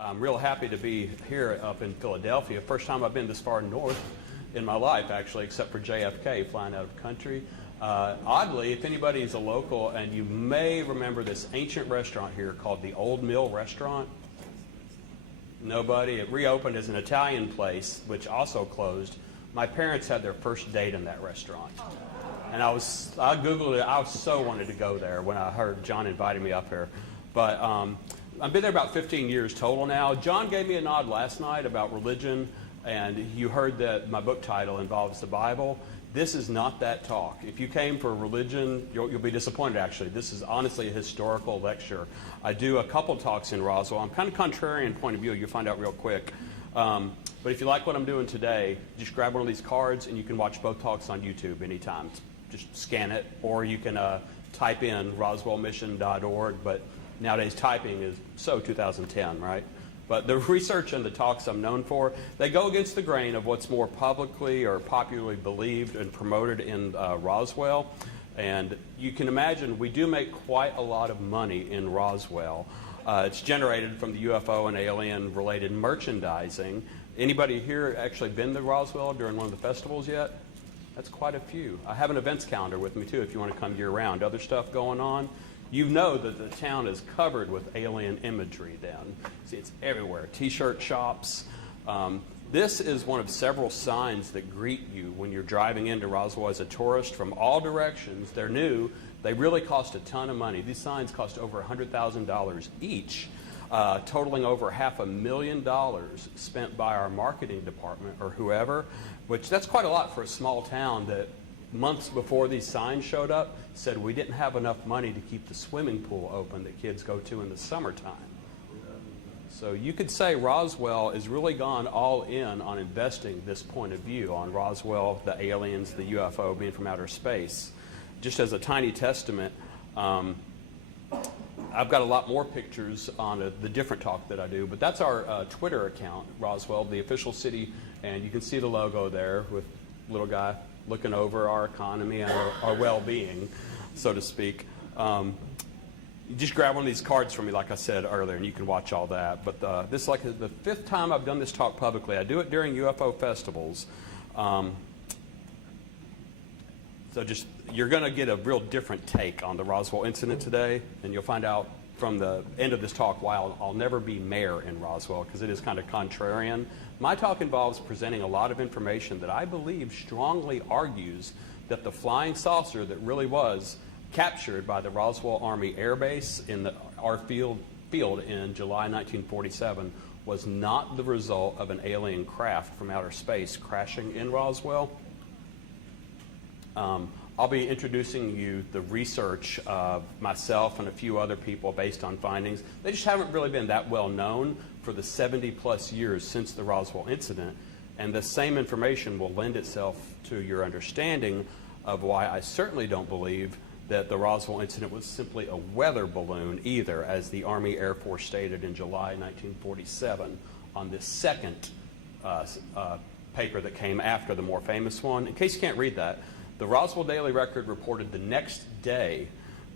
I'm real happy to be here up in Philadelphia. First time I've been this far north in my life, actually, except for JFK, flying out of country. Oddly, if anybody is a local, and you may remember this ancient restaurant here called the Old Mill Restaurant. Nobody. It reopened as an Italian place, which also closed. My parents had their first date in that restaurant. And I Googled it. I so wanted to go there when I heard John invited me up here. But I've been there about 15 years total now. John gave me a nod last night about religion, and you heard that my book title involves the Bible. This is not that talk. If you came for religion, you'll be disappointed, actually. This is honestly a historical lecture. I do a couple talks in Roswell. I'm kind of contrarian point of view. You'll find out real quick. But if you like what I'm doing today, just grab one of these cards, and you can watch both talks on YouTube anytime. Just scan it, or you can type in roswellmission.org. But nowadays, typing is so 2010, right? But the research and the talks I'm known for, they go against the grain of what's more publicly or popularly believed and promoted in Roswell. And you can imagine we do make quite a lot of money in Roswell. It's generated from the UFO and alien-related merchandising. Anybody here actually been to Roswell during one of the festivals yet? That's quite a few. I have an events calendar with me, too, if you want to come year-round. Other stuff going on. You know that the town is covered with alien imagery then. See, it's everywhere. T-shirt shops. This is one of several signs that greet you when you're driving into Roswell as a tourist from all directions. They're new. They really cost a ton of money. These signs cost over $100,000 each, totaling over $500,000 spent by our marketing department or whoever, which that's quite a lot for a small town that months before these signs showed up said we didn't have enough money to keep the swimming pool open that kids go to in the summertime. So you could say Roswell has really gone all in on investing this point of view on Roswell, the aliens, the UFO being from outer space. Just as a tiny testament, I've got a lot more pictures on the different talk that I do, but that's our Twitter account, Roswell, the official city, and you can see the logo there with little guy looking over our economy and our well-being, so to speak. You just grab one of these cards from me, like I said earlier, and you can watch all that. But this is like the 5th time I've done this talk publicly. I do it during UFO festivals. So just you're going to get a real different take on the Roswell incident today, and you'll find out from the end of this talk why I'll never be mayor in Roswell, because it is kind of contrarian. My talk involves presenting a lot of information that I believe strongly argues that the flying saucer that really was captured by the Roswell Army Air Base in our field in July 1947 was not the result of an alien craft from outer space crashing in Roswell. I'll be introducing you the research of myself and a few other people based on findings. They just haven't really been that well known for the 70-plus years since the Roswell incident, and the same information will lend itself to your understanding of why I certainly don't believe that the Roswell incident was simply a weather balloon either, as the Army Air Force stated in July 1947 on this second paper that came after the more famous one. In case you can't read that, the Roswell Daily Record reported the next day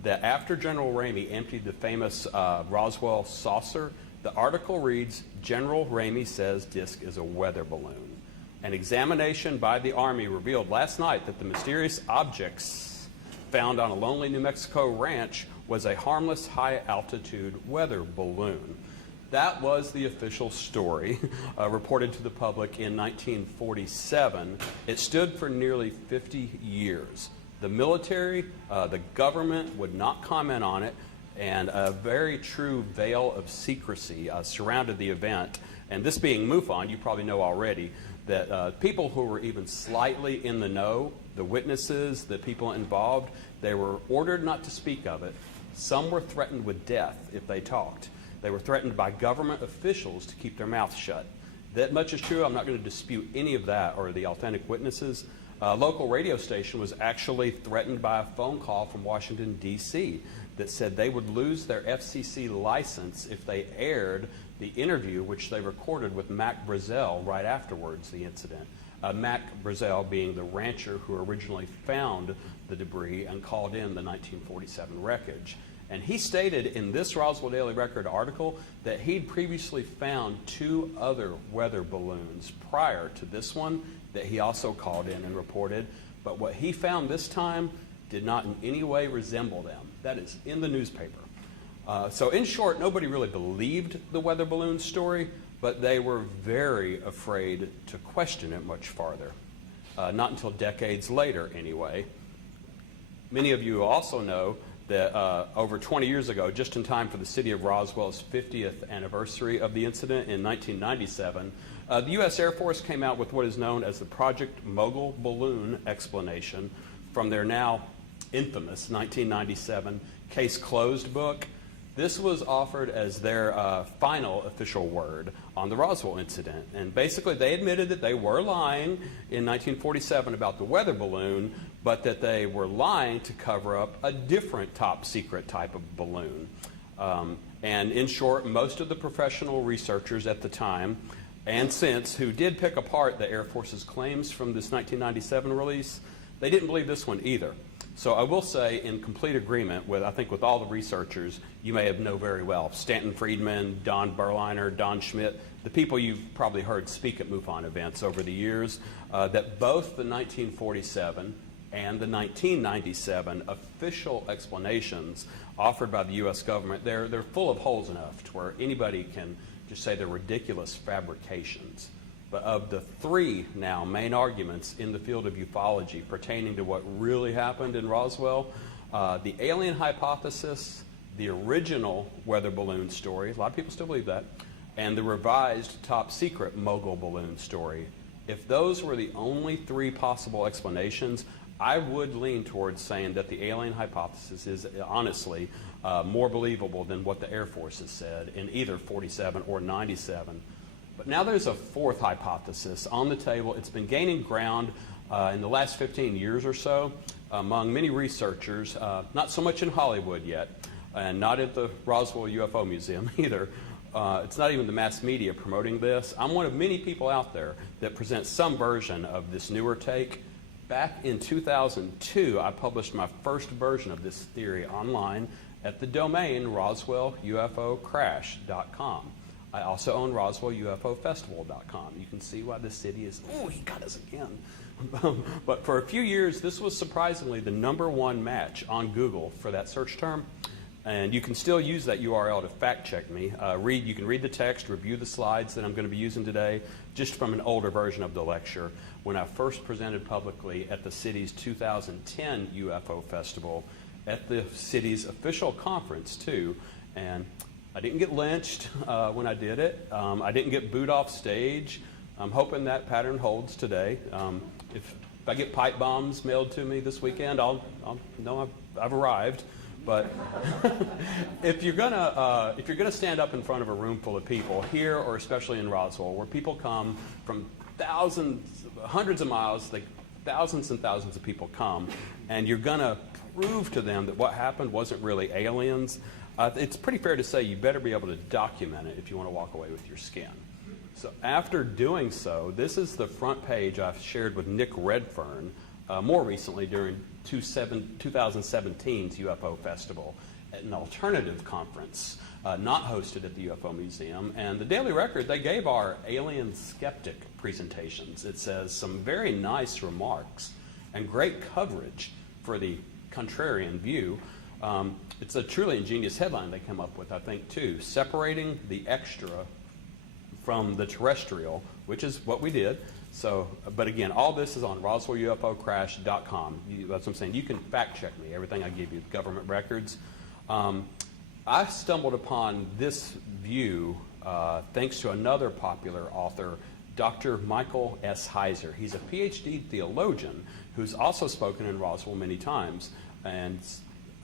that after General Ramey emptied the famous Roswell saucer, the article reads, General Ramey says disk is a weather balloon. An examination by the Army revealed last night that the mysterious objects found on a lonely New Mexico ranch was a harmless high-altitude weather balloon. That was the official story reported to the public in 1947. It stood for nearly 50 years. The military, the government would not comment on it, and a very true veil of secrecy surrounded the event. And this being MUFON, you probably know already that people who were even slightly in the know, the witnesses, the people involved, they were ordered not to speak of it. Some were threatened with death if they talked. They were threatened by government officials to keep their mouths shut. That much is true. I'm not going to dispute any of that or the authentic witnesses. A local radio station was actually threatened by a phone call from Washington, D.C. that said they would lose their FCC license if they aired the interview which they recorded with Mac Brazel right afterwards, the incident. Mac Brazel being the rancher who originally found the debris and called in the 1947 wreckage. And he stated in this Roswell Daily Record article that he'd previously found 2 other weather balloons prior to this one that he also called in and reported. But what he found this time did not in any way resemble them. That is in the newspaper. So in short, nobody really believed the weather balloon story, but they were very afraid to question it much farther. Not until decades later, anyway. Many of you also know that over 20 years ago, just in time for the city of Roswell's 50th anniversary of the incident in 1997, the U.S. Air Force came out with what is known as the Project Mogul Balloon explanation from their now infamous 1997 Case Closed book. This was offered as their final official word on the Roswell incident. And basically, they admitted that they were lying in 1947 about the weather balloon, but that they were lying to cover up a different top secret type of balloon. And in short, most of the professional researchers at the time and since who did pick apart the Air Force's claims from this 1997 release, they didn't believe this one either. So I will say, in complete agreement with, I think, with all the researchers you may have know very well, Stanton Friedman, Don Berliner, Don Schmidt, the people you've probably heard speak at MUFON events over the years, that both the 1947 and the 1997 official explanations offered by the U.S. government, they're full of holes enough to where anybody can just say they're ridiculous fabrications. But of the 3 now main arguments in the field of ufology pertaining to what really happened in Roswell, the alien hypothesis, the original weather balloon story, a lot of people still believe that, and the revised top secret mogul balloon story. If those were the only 3 possible explanations, I would lean towards saying that the alien hypothesis is honestly more believable than what the Air Force has said in either 47 or 97. But now there's a 4th hypothesis on the table. It's been gaining ground in the last 15 years or so among many researchers, not so much in Hollywood yet, and not at the Roswell UFO Museum either. It's not even the mass media promoting this. I'm one of many people out there that present some version of this newer take. Back in 2002, I published my first version of this theory online at the domain roswellufocrash.com. I also own roswellufofestival.com. You can see why this city is, oh, he got us again. But for a few years, this was surprisingly the #1 match on Google for that search term. And you can still use that URL to fact check me. You can read the text, review the slides that I'm going to be using today, just from an older version of the lecture when I first presented publicly at the city's 2010 UFO Festival, at the city's official conference too. And I didn't get lynched when I did it. I didn't get booed off stage. I'm hoping that pattern holds today. If I get pipe bombs mailed to me this weekend, I'll know I've arrived. But if you're gonna stand up in front of a room full of people here, or especially in Roswell, where people come from thousands, hundreds of miles, like thousands and thousands of people come, and you're gonna prove to them that what happened wasn't really aliens, it's pretty fair to say you better be able to document it if you want to walk away with your skin. So after doing so, this is the front page I've shared with Nick Redfern more recently during 2017's UFO Festival at an alternative conference not hosted at the UFO Museum. And the Daily Record, they gave our alien skeptic presentations. It says some very nice remarks and great coverage for the contrarian view. It's a truly ingenious headline they come up with, I think, too. Separating the extra from the terrestrial, which is what we did. So, but again, all this is on roswellufocrash.com. That's what I'm saying. You can fact check me, everything I give you, government records. I stumbled upon this view thanks to another popular author, Dr. Michael S. Heiser. He's a PhD theologian who's also spoken in Roswell many times. And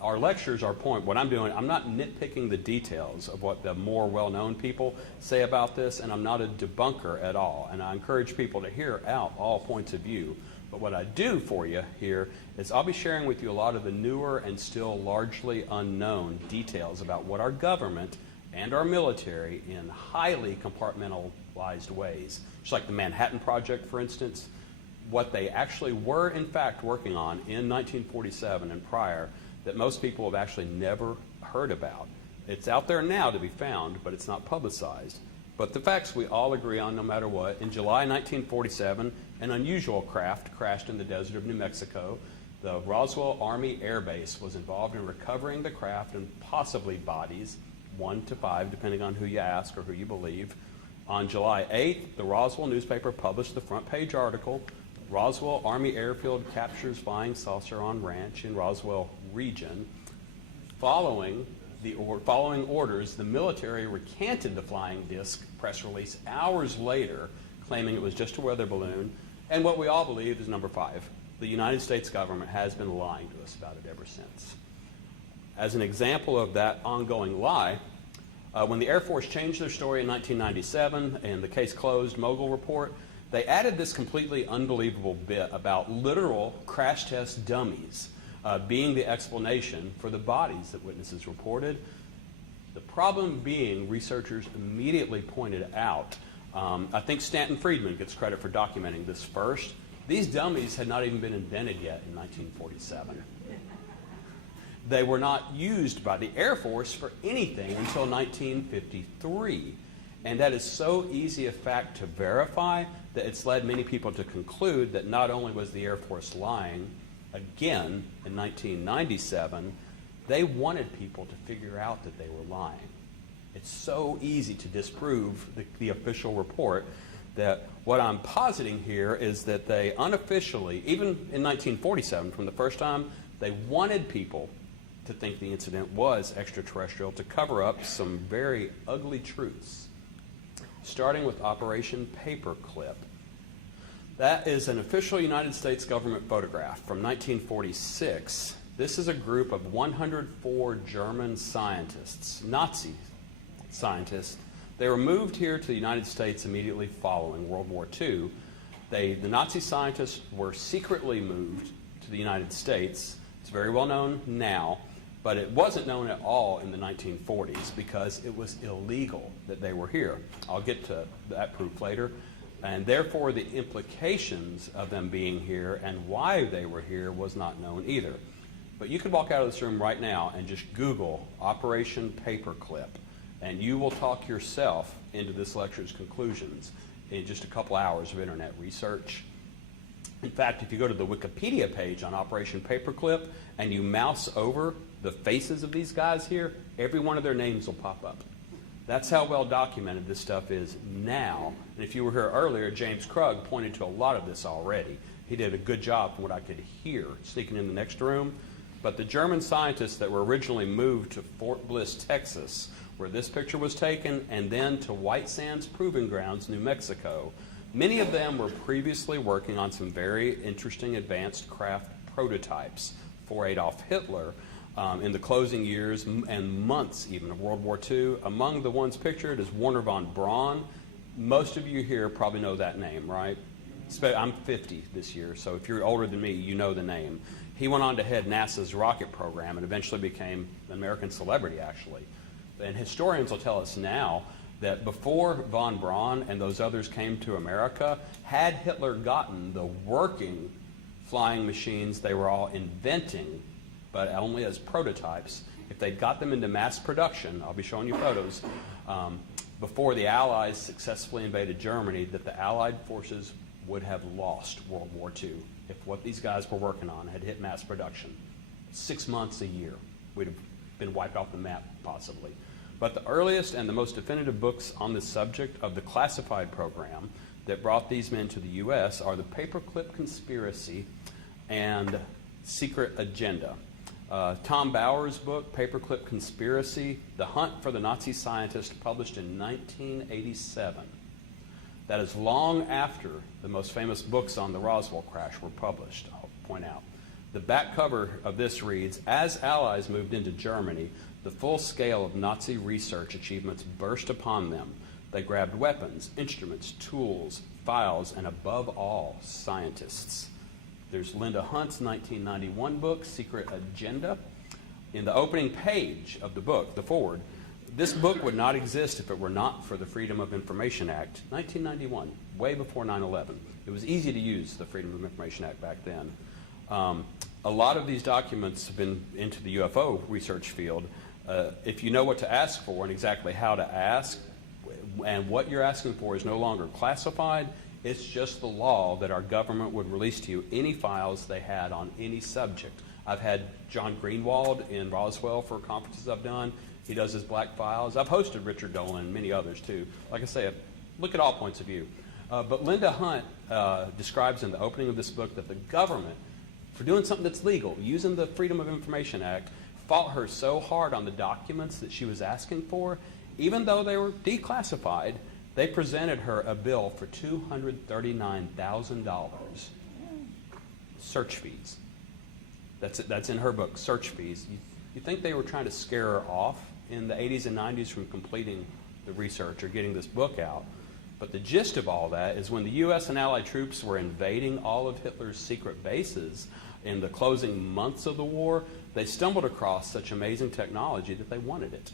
our lectures, our point, what I'm doing, I'm not nitpicking the details of what the more well-known people say about this, and I'm not a debunker at all. And I encourage people to hear out all points of view. But what I do for you here is I'll be sharing with you a lot of the newer and still largely unknown details about what our government and our military in highly compartmentalized ways, just like the Manhattan Project, for instance, what they actually were in fact working on in 1947 and prior, that most people have actually never heard about. It's out there now to be found, but it's not publicized. But the facts we all agree on no matter what. In July 1947, an unusual craft crashed in the desert of New Mexico. The Roswell Army Air Base was involved in recovering the craft and possibly bodies, 1 to 5, depending on who you ask or who you believe. On July 8th, the Roswell newspaper published the front page article, Roswell Army Airfield Captures Flying Saucer on Ranch in Roswell Region. Following orders, the military recanted the flying disc press release hours later, claiming it was just a weather balloon. And what we all believe is number 5. The United States government has been lying to us about it ever since. As an example of that ongoing lie, when the Air Force changed their story in 1997 and the case closed, Mogul report, they added this completely unbelievable bit about literal crash test dummies being the explanation for the bodies that witnesses reported. The problem being, researchers immediately pointed out, I think Stanton Friedman gets credit for documenting this first, these dummies had not even been invented yet in 1947. They were not used by the Air Force for anything until 1953. And that is so easy a fact to verify that it's led many people to conclude that not only was the Air Force lying, again in 1997, they wanted people to figure out that they were lying. It's so easy to disprove the official report that what I'm positing here is that they unofficially, even in 1947, from the first time, they wanted people to think the incident was extraterrestrial to cover up some very ugly truths, starting with Operation Paperclip. That is an official United States government photograph from 1946. This is a group of 104 German scientists, Nazi scientists. They were moved here to the United States immediately following World War II. The Nazi scientists were secretly moved to the United States. It's very well known now, but it wasn't known at all in the 1940s because it was illegal that they were here. I'll get to that proof later. And therefore, the implications of them being here and why they were here was not known either. But you could walk out of this room right now and just Google Operation Paperclip, and you will talk yourself into this lecture's conclusions in just a couple hours of internet research. In fact, if you go to the Wikipedia page on Operation Paperclip and you mouse over the faces of these guys here, every one of their names will pop up. That's how well documented this stuff is now. And if you were here earlier, James Krug pointed to a lot of this already. He did a good job from what I could hear sneaking in the next room. But the German scientists that were originally moved to Fort Bliss, Texas, where this picture was taken, and then to White Sands Proving Grounds, New Mexico, many of them were previously working on some very interesting advanced craft prototypes for Adolf Hitler in the closing years and months even of World War II. Among the ones pictured is Wernher von Braun. Most of you here probably know that name, right? I'm 50 this year, so if you're older than me, you know the name. He went on to head NASA's rocket program and eventually became an American celebrity, actually. And historians will tell us now that before von Braun and those others came to America, had Hitler gotten the working flying machines they were all inventing, but only as prototypes, if they'd got them into mass production, I'll be showing you photos, before the Allies successfully invaded Germany, that the Allied forces would have lost World War II if what these guys were working on had hit mass production. 6 months a year, we'd have been wiped off the map, possibly. But the earliest and the most definitive books on this subject of the classified program that brought these men to the U.S. are the Paperclip Conspiracy and Secret Agenda. Tom Bauer's book, Paperclip Conspiracy, The Hunt for the Nazi Scientist, published in 1987. That is long after the most famous books on the Roswell crash were published, I'll point out. The back cover of this reads, as Allies moved into Germany, the full scale of Nazi research achievements burst upon them. They grabbed weapons, instruments, tools, files, and above all, scientists. There's Linda Hunt's 1991 book, Secret Agenda. In the opening page of the book, the foreword, this book would not exist if it were not for the Freedom of Information Act, 1991, way before 9/11. It was easy to use the Freedom of Information Act back then. A lot of these documents have been into the UFO research field. If you know what to ask for and exactly how to ask, and what you're asking for is no longer classified, it's just the law that our government would release to you any files they had on any subject. I've had John Greenwald in Roswell for conferences I've done. He does his black files. I've hosted Richard Dolan and many others too. Like I say, look at all points of view. But Linda Hunt describes in the opening of this book that the government, for doing something that's legal, using the Freedom of Information Act, fought her so hard on the documents that she was asking for, even though they were declassified, they presented her a bill for $239,000. Search fees. That's in her book, search fees. You think they were trying to scare her off in the 80s and 90s from completing the research or getting this book out. But the gist of all that is when the U.S. and Allied troops were invading all of Hitler's secret bases in the closing months of the war, they stumbled across such amazing technology that they wanted it.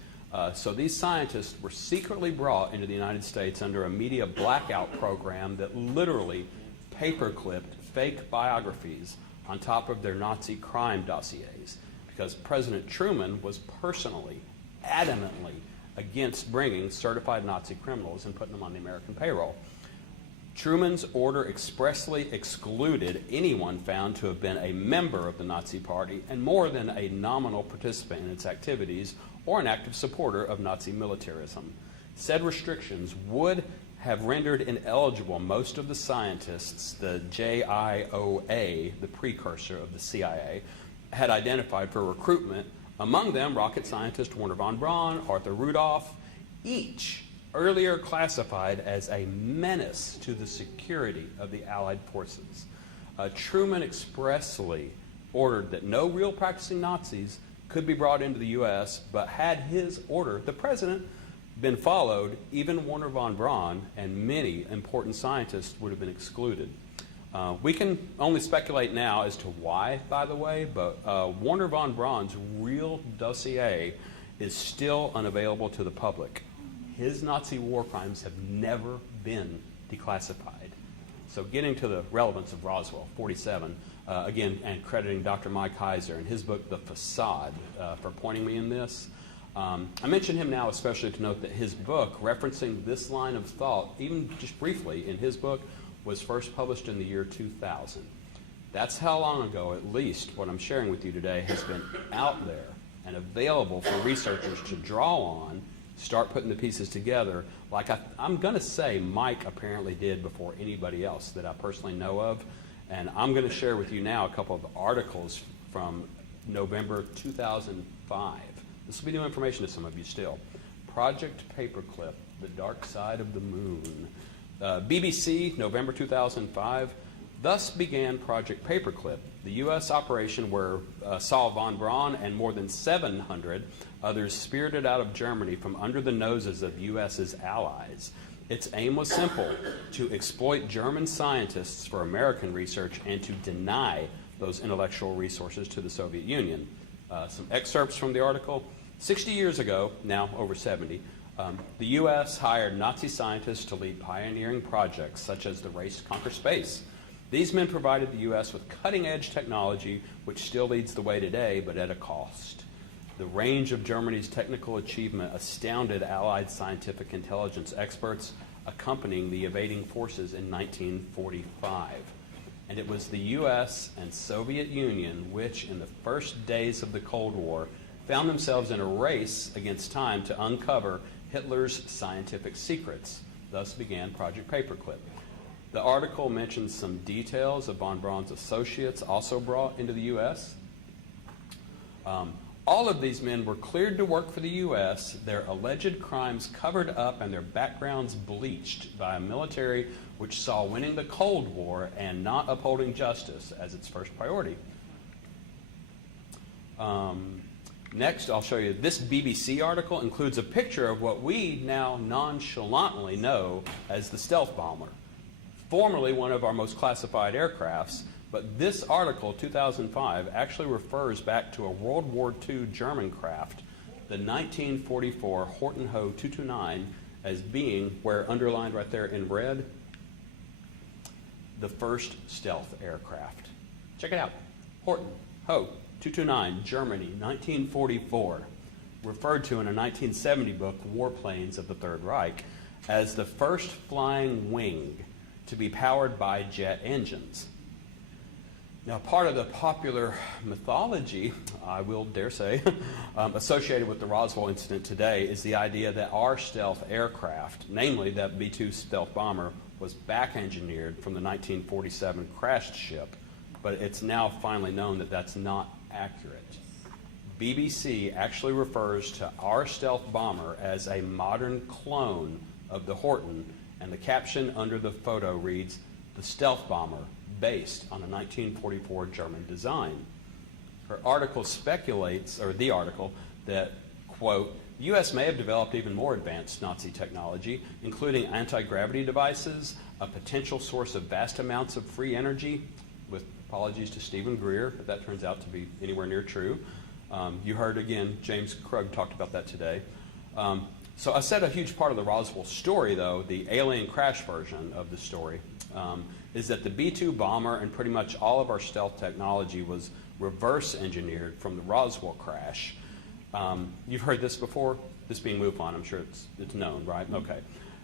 So these scientists were secretly brought into the United States under a media blackout program that literally paperclipped fake biographies on top of their Nazi crime dossiers, because President Truman was personally, adamantly against bringing certified Nazi criminals and putting them on the American payroll. Truman's order expressly excluded anyone found to have been a member of the Nazi Party and more than a nominal participant in its activities or an active supporter of Nazi militarism. Said restrictions would have rendered ineligible most of the scientists the JIOA, the precursor of the CIA, had identified for recruitment, among them rocket scientist Wernher von Braun, Arthur Rudolph, each earlier classified as a menace to the security of the Allied forces. Truman expressly ordered that no real practicing Nazis could be brought into the U.S., but had his order, the president, been followed, even Wernher von Braun and many important scientists would have been excluded. We can only speculate now as to why, by the way, but Wernher von Braun's real dossier is still unavailable to the public. His Nazi war crimes have never been declassified. So getting to the relevance of Roswell, 47, again, and crediting Dr. Mike Heiser in his book, The Facade, for pointing me in this. I mention him now especially to note that his book, referencing this line of thought, even just briefly in his book, was first published in the year 2000. That's how long ago, at least, what I'm sharing with you today has been out there and available for researchers to draw on, start putting the pieces together, like I'm going to say Mike apparently did before anybody else that I personally know of. And I'm going to share with you now a couple of articles from November 2005. This will be new information to some of you still. Project Paperclip, The Dark Side of the Moon. BBC, November 2005. Thus began Project Paperclip, the U.S. operation where saw von Braun and more than 700 others spirited out of Germany from under the noses of U.S.'s allies. Its aim was simple, to exploit German scientists for American research and to deny those intellectual resources to the Soviet Union. Some excerpts from the article. 60 years ago, now over 70, the U.S. hired Nazi scientists to lead pioneering projects such as the Race to Conquer Space. These men provided the U.S. with cutting-edge technology which still leads the way today, but at a cost. The range of Germany's technical achievement astounded Allied scientific intelligence experts accompanying the invading forces in 1945. And it was the U.S. and Soviet Union which, in the first days of the Cold War, found themselves in a race against time to uncover Hitler's scientific secrets. Thus began Project Paperclip. The article mentions some details of von Braun's associates also brought into the U.S. All of these men were cleared to work for the U.S., their alleged crimes covered up and their backgrounds bleached by a military which saw winning the Cold War and not upholding justice as its first priority. Next, I'll show you this BBC article includes a picture of what we now nonchalantly know as the stealth bomber, formerly one of our most classified aircrafts. But this article, 2005, actually refers back to a World War II German craft, the 1944 Horten Ho 229, as being, where underlined right there in red, the first stealth aircraft. Check it out. Horten Ho 229, Germany, 1944. referred to in a 1970 book, Warplanes of the Third Reich, as the first flying wing to be powered by jet engines. Now, part of the popular mythology, I will dare say, associated with the Roswell incident today is the idea that our stealth aircraft, namely that B-2 stealth bomber, was back-engineered from the 1947 crashed ship, but it's now finally known that that's not accurate. BBC actually refers to our stealth bomber as a modern clone of the Horton, and the caption under the photo reads, "The stealth bomber, based on a 1944 German design." Her article speculates, or the article, that, quote, "The U.S. may have developed even more advanced Nazi technology, including anti-gravity devices, a potential source of vast amounts of free energy," with apologies to Stephen Greer, if that turns out to be anywhere near true. You heard, again, James Krug talked about that today. So I said a huge part of the Roswell story, though, the alien crash version of the story, is that the B-2 bomber and pretty much all of our stealth technology was reverse engineered from the Roswell crash. You've heard this before, this being MUFON, I'm sure it's known, right? Okay.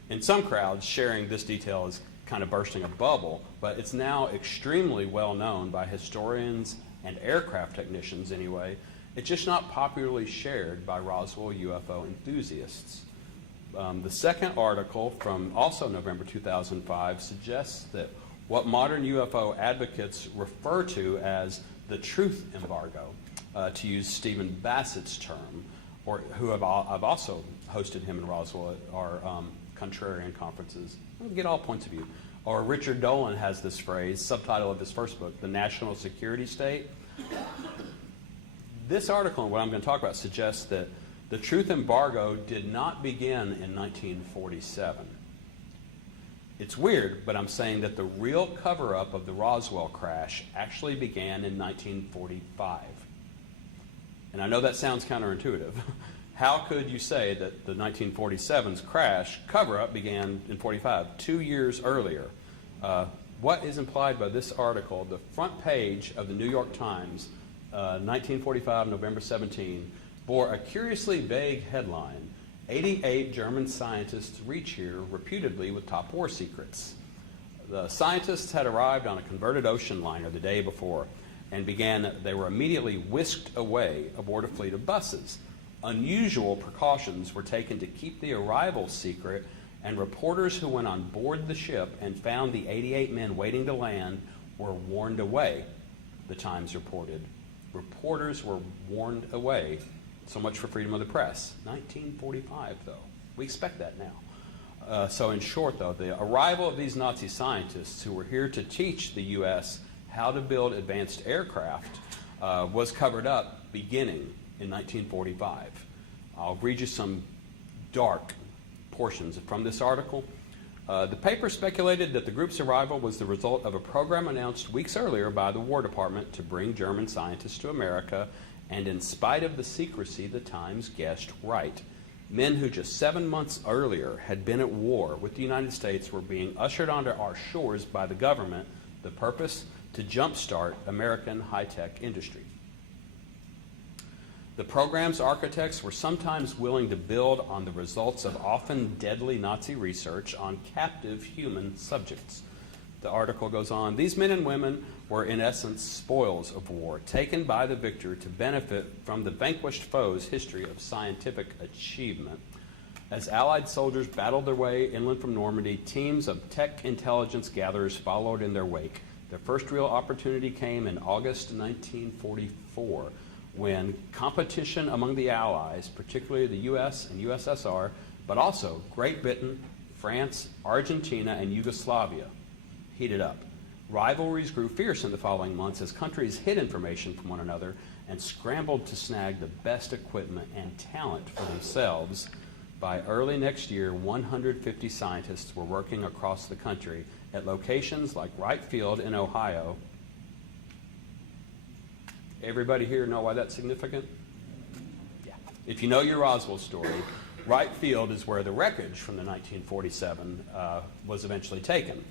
In some crowds, sharing this detail is kind of bursting a bubble, but it's now extremely well known by historians and aircraft technicians anyway. It's just not popularly shared by Roswell UFO enthusiasts. The second article from also November 2005 suggests that what modern UFO advocates refer to as the truth embargo, to use Stephen Bassett's term, or who I've also hosted him in Roswell at our contrarian conferences. We'll get all points of view. Or Richard Dolan has this phrase, subtitle of his first book, The National Security State. This article and what I'm going to talk about suggests that the truth embargo did not begin in 1947. It's weird, but I'm saying that the real cover-up of the Roswell crash actually began in 1945. And I know that sounds counterintuitive. How could you say that the 1947's crash cover-up began in 45, 2 years earlier? What is implied by this article, the front page of the New York Times, 1945, November 17, bore a curiously vague headline, 88 German scientists reach here reputedly with top war secrets. The scientists had arrived on a converted ocean liner the day before and they were immediately whisked away aboard a fleet of buses. Unusual precautions were taken to keep the arrival secret, and reporters who went on board the ship and found the 88 men waiting to land were warned away, the Times reported. Reporters were warned away. So much for freedom of the press. 1945, though. We expect that now. So in short, though, the arrival of these Nazi scientists who were here to teach the U.S. how to build advanced aircraft was covered up beginning in 1945. I'll read you some dark portions from this article. The paper speculated that the group's arrival was the result of a program announced weeks earlier by the War Department to bring German scientists to America, and in spite of the secrecy, the Times guessed right. Men who just 7 months earlier had been at war with the United States were being ushered onto our shores by the government, the purpose to jumpstart American high-tech industry. The program's architects were sometimes willing to build on the results of often deadly Nazi research on captive human subjects. The article goes on, these men and women were in essence spoils of war, taken by the victor to benefit from the vanquished foe's history of scientific achievement. As Allied soldiers battled their way inland from Normandy, teams of tech intelligence gatherers followed in their wake. Their first real opportunity came in August 1944, when competition among the Allies, particularly the U.S. and USSR, but also Great Britain, France, Argentina, and Yugoslavia, heated up. Rivalries grew fierce in the following months as countries hid information from one another and scrambled to snag the best equipment and talent for themselves. By early next year, 150 scientists were working across the country at locations like Wright Field in Ohio. Everybody here know why that's significant? Yeah. If you know your Roswell story, Wright Field is where the wreckage from the 1947 was eventually taken.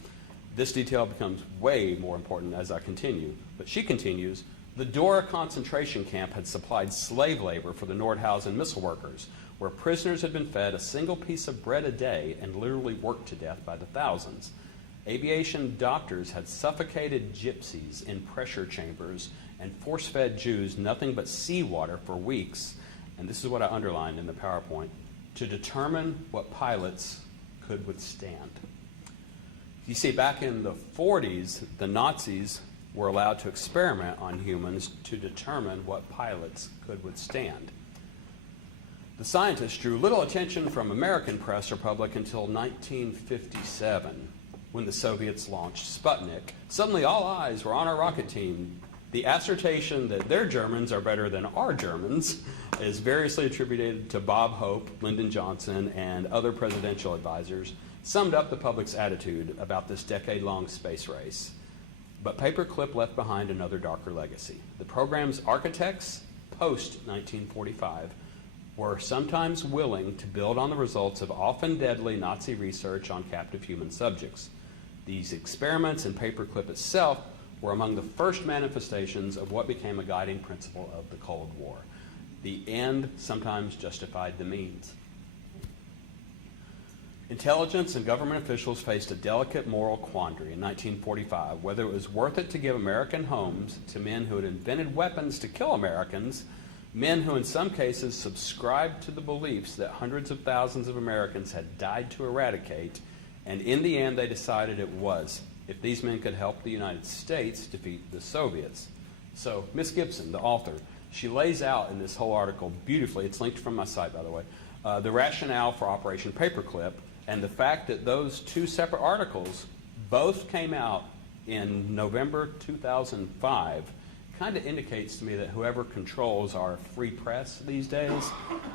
This detail becomes way more important as I continue, but she continues, The Dora concentration camp had supplied slave labor for the Nordhausen missile workers, where prisoners had been fed a single piece of bread a day and literally worked to death by the thousands. Aviation doctors had suffocated gypsies in pressure chambers and force-fed Jews nothing but seawater for weeks, and this is what I underlined in the PowerPoint, to determine what pilots could withstand. You see, back in the 40s, the Nazis were allowed to experiment on humans to determine what pilots could withstand. The scientists drew little attention from American press or public until 1957, when the Soviets launched Sputnik. Suddenly all eyes were on our rocket team. The assertion that their Germans are better than our Germans is variously attributed to Bob Hope, Lyndon Johnson, and other presidential advisors, summed up the public's attitude about this decade-long space race. But Paperclip left behind another darker legacy. The program's architects, post-1945, were sometimes willing to build on the results of often deadly Nazi research on captive human subjects. These experiments and Paperclip itself were among the first manifestations of what became a guiding principle of the Cold War. The end sometimes justified the means. Intelligence and government officials faced a delicate moral quandary in 1945, whether it was worth it to give American homes to men who had invented weapons to kill Americans, men who in some cases subscribed to the beliefs that hundreds of thousands of Americans had died to eradicate, and in the end they decided it was, if these men could help the United States defeat the Soviets. So Miss Gibson, the author, she lays out in this whole article beautifully, it's linked from my site by the way, the rationale for Operation Paperclip, and the fact that those two separate articles both came out in November 2005 kind of indicates to me that whoever controls our free press these days,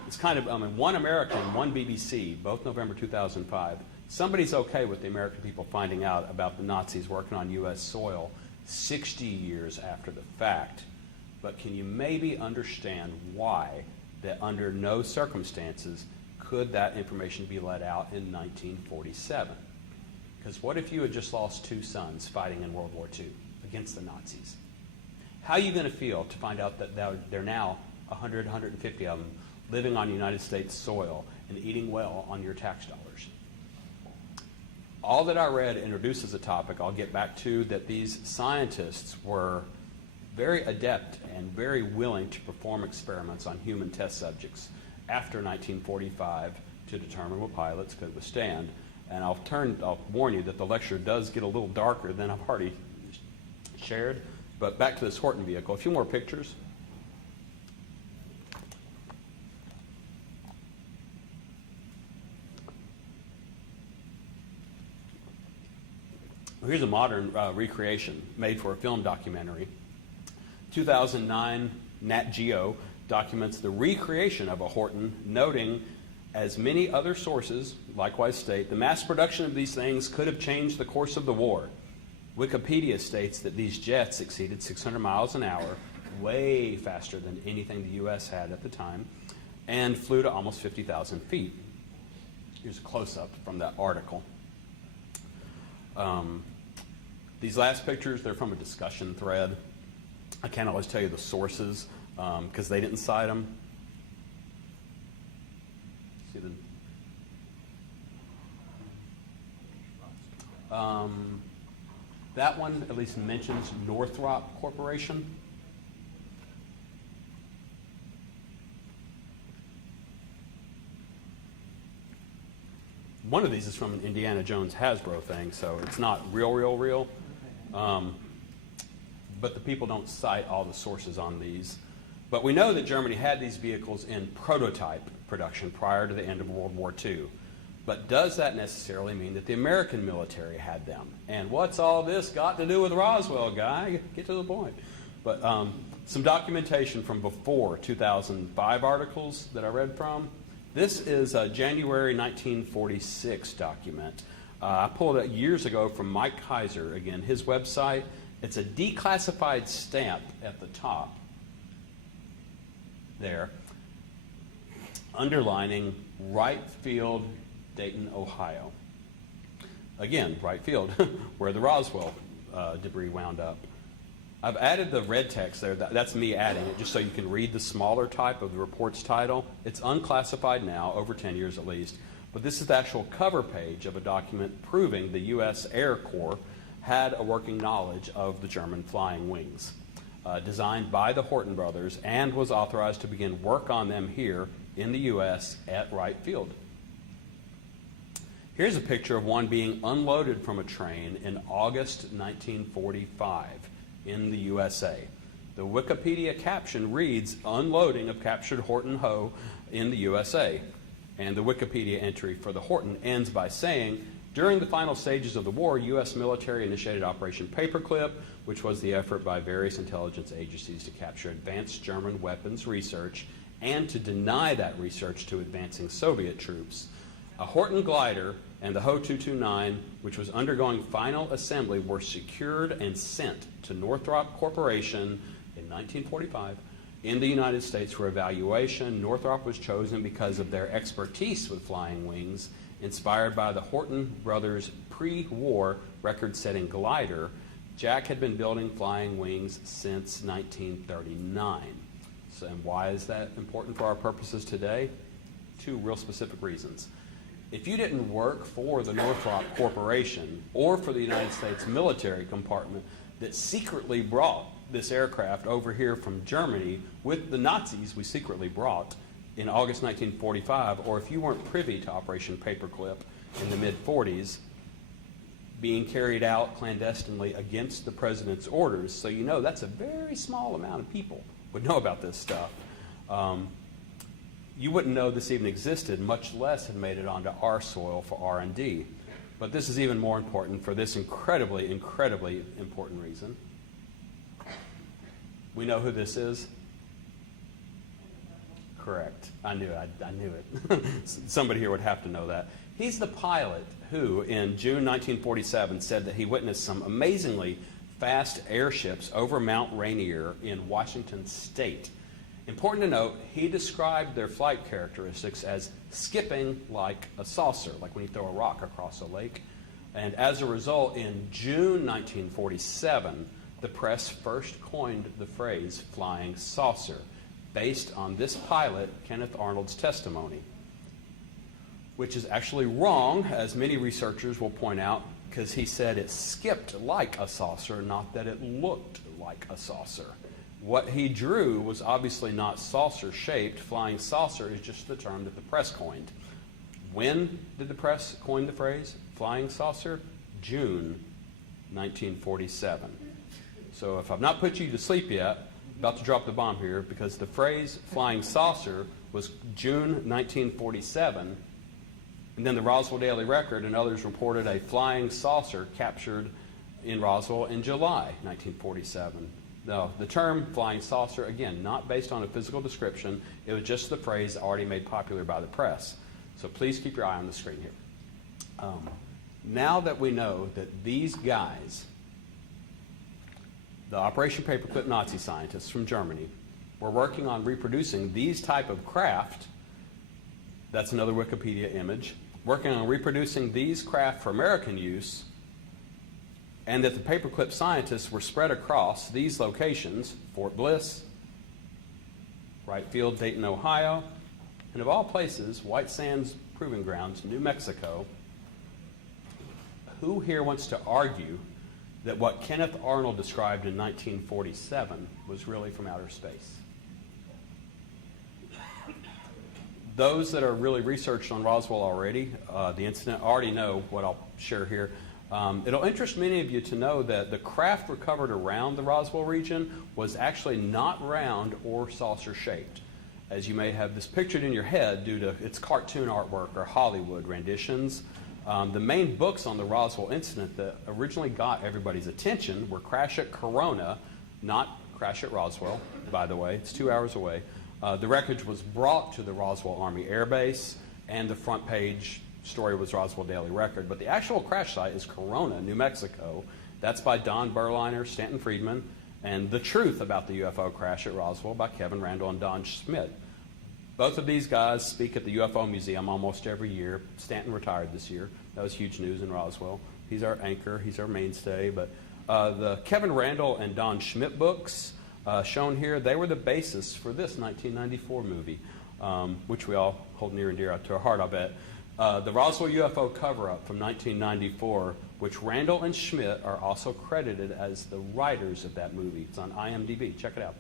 it's kind of, one American, one BBC, both November 2005, somebody's okay with the American people finding out about the Nazis working on U.S. soil 60 years after the fact. But can you maybe understand why that under no circumstances could that information be let out in 1947? Because what if you had just lost two sons fighting in World War II against the Nazis? How are you going to feel to find out that there are now 100, 150 of them living on United States soil and eating well on your tax dollars? All that I read introduces a topic I'll get back to, that these scientists were very adept and very willing to perform experiments on human test subjects after 1945 to determine what pilots could withstand. And I'll warn you that the lecture does get a little darker than I've already shared. But back to this Horton vehicle, a few more pictures. Here's a modern recreation made for a film documentary. 2009 Nat Geo documents the recreation of a Horton, noting, as many other sources likewise state, the mass production of these things could have changed the course of the war. Wikipedia states that these jets exceeded 600 miles an hour, way faster than anything the U.S. had at the time, and flew to almost 50,000 feet. Here's a close-up from that article. These last pictures, they're from a discussion thread. I can't always tell you the sources because they didn't cite them. See the, that one at least mentions Northrop Corporation. One of these is from an Indiana Jones Hasbro thing, so it's not real. But the people don't cite all the sources on these. But we know that Germany had these vehicles in prototype production prior to the end of World War II. But does that necessarily mean that the American military had them? And what's all this got to do with Roswell, guy? Get to the point. But some documentation from before 2005 articles that I read from. This is a January 1946 document. I pulled it years ago from Mike Kaiser, again, his website. It's a declassified stamp at the top there, underlining Wright Field, Dayton, Ohio. Again, Wright Field, where the Roswell debris wound up. I've added the red text there. That's me adding it just so you can read the smaller type of the report's title. It's unclassified now, over 10 years at least. But this is the actual cover page of a document proving the U.S. Air Corps had a working knowledge of the German flying wings. Designed by the Horton brothers and was authorized to begin work on them here in the U.S. at Wright Field. Here's a picture of one being unloaded from a train in August 1945 in the USA. The Wikipedia caption reads, "Unloading of captured Horton Ho in the USA." And the Wikipedia entry for the Horton ends by saying, during the final stages of the war, U.S. military initiated Operation Paperclip, which was the effort by various intelligence agencies to capture advanced German weapons research and to deny that research to advancing Soviet troops. A Horton glider and the Ho-229, which was undergoing final assembly, were secured and sent to Northrop Corporation in 1945 in the United States for evaluation. Northrop was chosen because of their expertise with flying wings, inspired by the Horton brothers' pre-war record-setting glider. Jack had been building flying wings since 1939. So, and why is that important for our purposes today? Two real specific reasons. If you didn't work for the Northrop Corporation or for the United States military compartment that secretly brought this aircraft over here from Germany with the Nazis we secretly brought in August 1945, or if you weren't privy to Operation Paperclip in the mid-40s, being carried out clandestinely against the president's orders, so you know that's a very small amount of people would know about this stuff. You wouldn't know this even existed, much less had made it onto our soil for R&D. But this is even more important for this incredibly, incredibly important reason. We know who this is? Correct. I knew it. I knew it. Somebody here would have to know that. He's the pilot who, in June 1947, said that he witnessed some amazingly fast airships over Mount Rainier in Washington State. Important to note, he described their flight characteristics as skipping like a saucer, like when you throw a rock across a lake. And as a result, in June 1947, the press first coined the phrase flying saucer, based on this pilot, Kenneth Arnold's testimony, which is actually wrong, as many researchers will point out, because he said it skipped like a saucer, not that it looked like a saucer. What he drew was obviously not saucer-shaped. Flying saucer is just the term that the press coined. When did the press coin the phrase flying saucer? June 1947. So if I've not put you to sleep yet, about to drop the bomb here, because the phrase flying saucer was June 1947, and then the Roswell Daily Record and others reported a flying saucer captured in Roswell in July 1947. No, the term flying saucer, again, not based on a physical description. It was just the phrase already made popular by the press. So please keep your eye on the screen here. Now that we know that these guys, the Operation Paperclip Nazi scientists from Germany, were working on reproducing these type of craft, that's another Wikipedia image, working on reproducing these craft for American use, and that the Paperclip scientists were spread across these locations, Fort Bliss, Wright Field, Dayton, Ohio, and of all places, White Sands Proving Grounds, New Mexico. Who here wants to argue that what Kenneth Arnold described in 1947 was really from outer space? Those that are really researched on Roswell already, the incident, already know what I'll share here. It'll interest many of you to know that the craft recovered around the Roswell region was actually not round or saucer-shaped, as you may have this pictured in your head due to its cartoon artwork or Hollywood renditions. The main books on the Roswell incident that originally got everybody's attention were Crash at Corona, not Crash at Roswell, by the way. It's 2 hours away. The wreckage was brought to the Roswell Army Air Base, and the front page story was Roswell Daily Record. But the actual crash site is Corona, New Mexico. That's by Don Berliner, Stanton Friedman, and The Truth About the UFO Crash at Roswell by Kevin Randall and Don Schmidt. Both of these guys speak at the UFO Museum almost every year. Stanton retired this year. That was huge news in Roswell. He's our anchor. He's our mainstay. But The Kevin Randall and Don Schmidt books shown here, they were the basis for this 1994 movie, which we all hold near and dear to our heart, I bet. The Roswell UFO cover-up from 1994, which Randall and Schmidt are also credited as the writers of that movie. It's on IMDb. Check it out.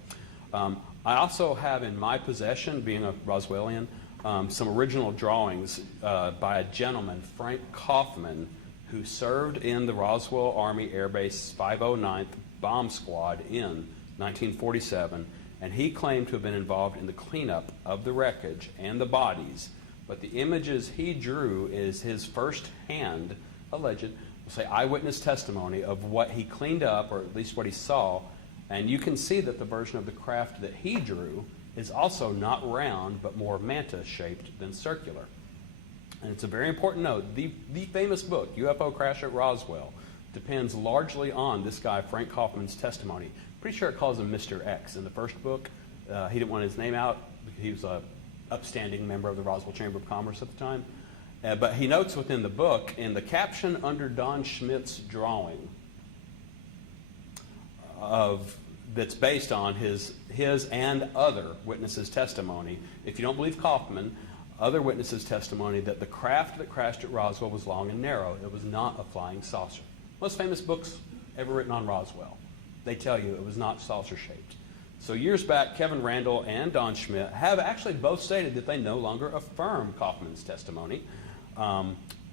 I also have in my possession, being a Roswellian, some original drawings by a gentleman, Frank Kaufman, who served in the Roswell Army Air Base 509th Bomb Squad in 1947, and he claimed to have been involved in the cleanup of the wreckage and the bodies. But the images he drew is his first-hand, alleged, we'll say eyewitness testimony of what he cleaned up, or at least what he saw. And you can see that the version of the craft that he drew is also not round, but more mantis-shaped than circular. And it's a very important note. The famous book, UFO Crash at Roswell, depends largely on this guy, Frank Kaufman's testimony. Pretty sure it calls him Mr. X in the first book. He didn't want his name out. He was a upstanding member of the Roswell Chamber of Commerce at the time. But he notes within the book, in the caption under Don Schmidt's drawing, that's based on his and other witnesses' testimony. If you don't believe Kaufman, other witnesses' testimony that the craft that crashed at Roswell was long and narrow. It was not a flying saucer. Most famous books ever written on Roswell, they tell you it was not saucer-shaped. So years back, Kevin Randall and Don Schmidt have actually both stated that they no longer affirm Kaufman's testimony,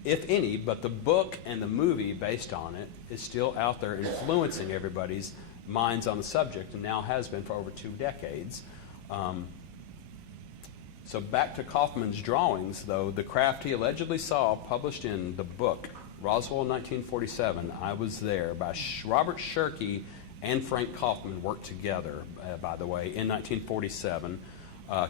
if any, but the book and the movie based on it is still out there influencing everybody's minds on the subject, and now has been for over 2 decades. So back to Kaufman's drawings, though, the craft he allegedly saw published in the book, Roswell 1947, I Was There, by Robert Shirky and Frank Kaufman worked together, by the way, in 1947.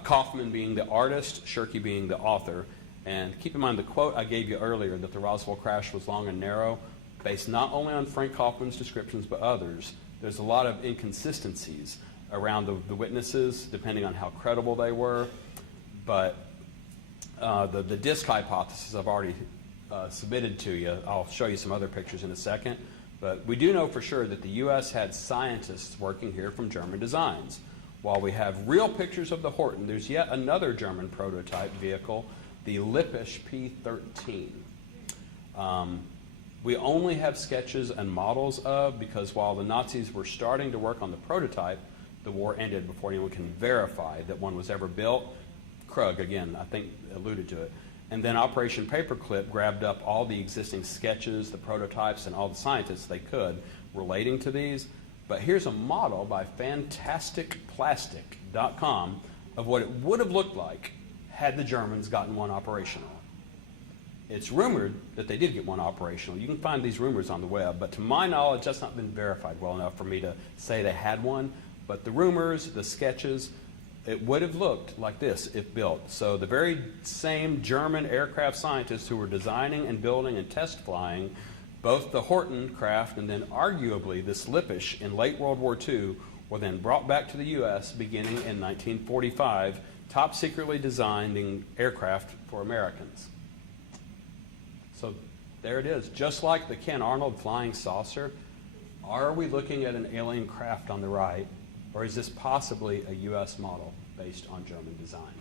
Kaufman being the artist, Shirky being the author. And keep in mind the quote I gave you earlier, that the Roswell crash was long and narrow, based not only on Frank Kaufman's descriptions, but others. There's a lot of inconsistencies around the witnesses, depending on how credible they were. But the disk hypothesis I've already submitted to you. I'll show you some other pictures in a second. But we do know for sure that the U.S. had scientists working here from German designs. While we have real pictures of the Horton, there's yet another German prototype vehicle, the Lippisch P-13. We only have sketches and models of, because while the Nazis were starting to work on the prototype, the war ended before anyone can verify that one was ever built. Krug, again, I think alluded to it. And then Operation Paperclip grabbed up all the existing sketches, the prototypes, and all the scientists they could relating to these. But here's a model by FantasticPlastic.com of what it would have looked like had the Germans gotten one operational. It's rumored that they did get one operational. You can find these rumors on the web, but to my knowledge, that's not been verified well enough for me to say they had one. But the rumors, the sketches, it would have looked like this if built. So the very same German aircraft scientists who were designing and building and test flying both the Horton craft and then arguably this Lippisch in late World War II were then brought back to the U.S. beginning in 1945, top secretly designing aircraft for Americans. So there it is. Just like the Ken Arnold flying saucer, are we looking at an alien craft on the right, or is this possibly a U.S. model based on German design?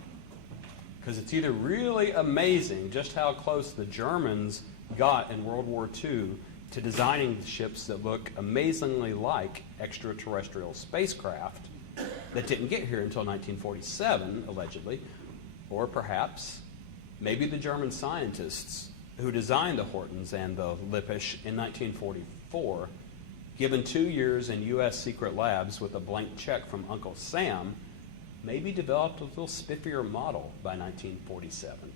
Because it's either really amazing just how close the Germans got in World War II to designing ships that look amazingly like extraterrestrial spacecraft that didn't get here until 1947, allegedly, or perhaps maybe the German scientists who designed the Hortons and the Lippisch in 1944, given 2 years in U.S. secret labs with a blank check from Uncle Sam, maybe developed a little spiffier model by 1947.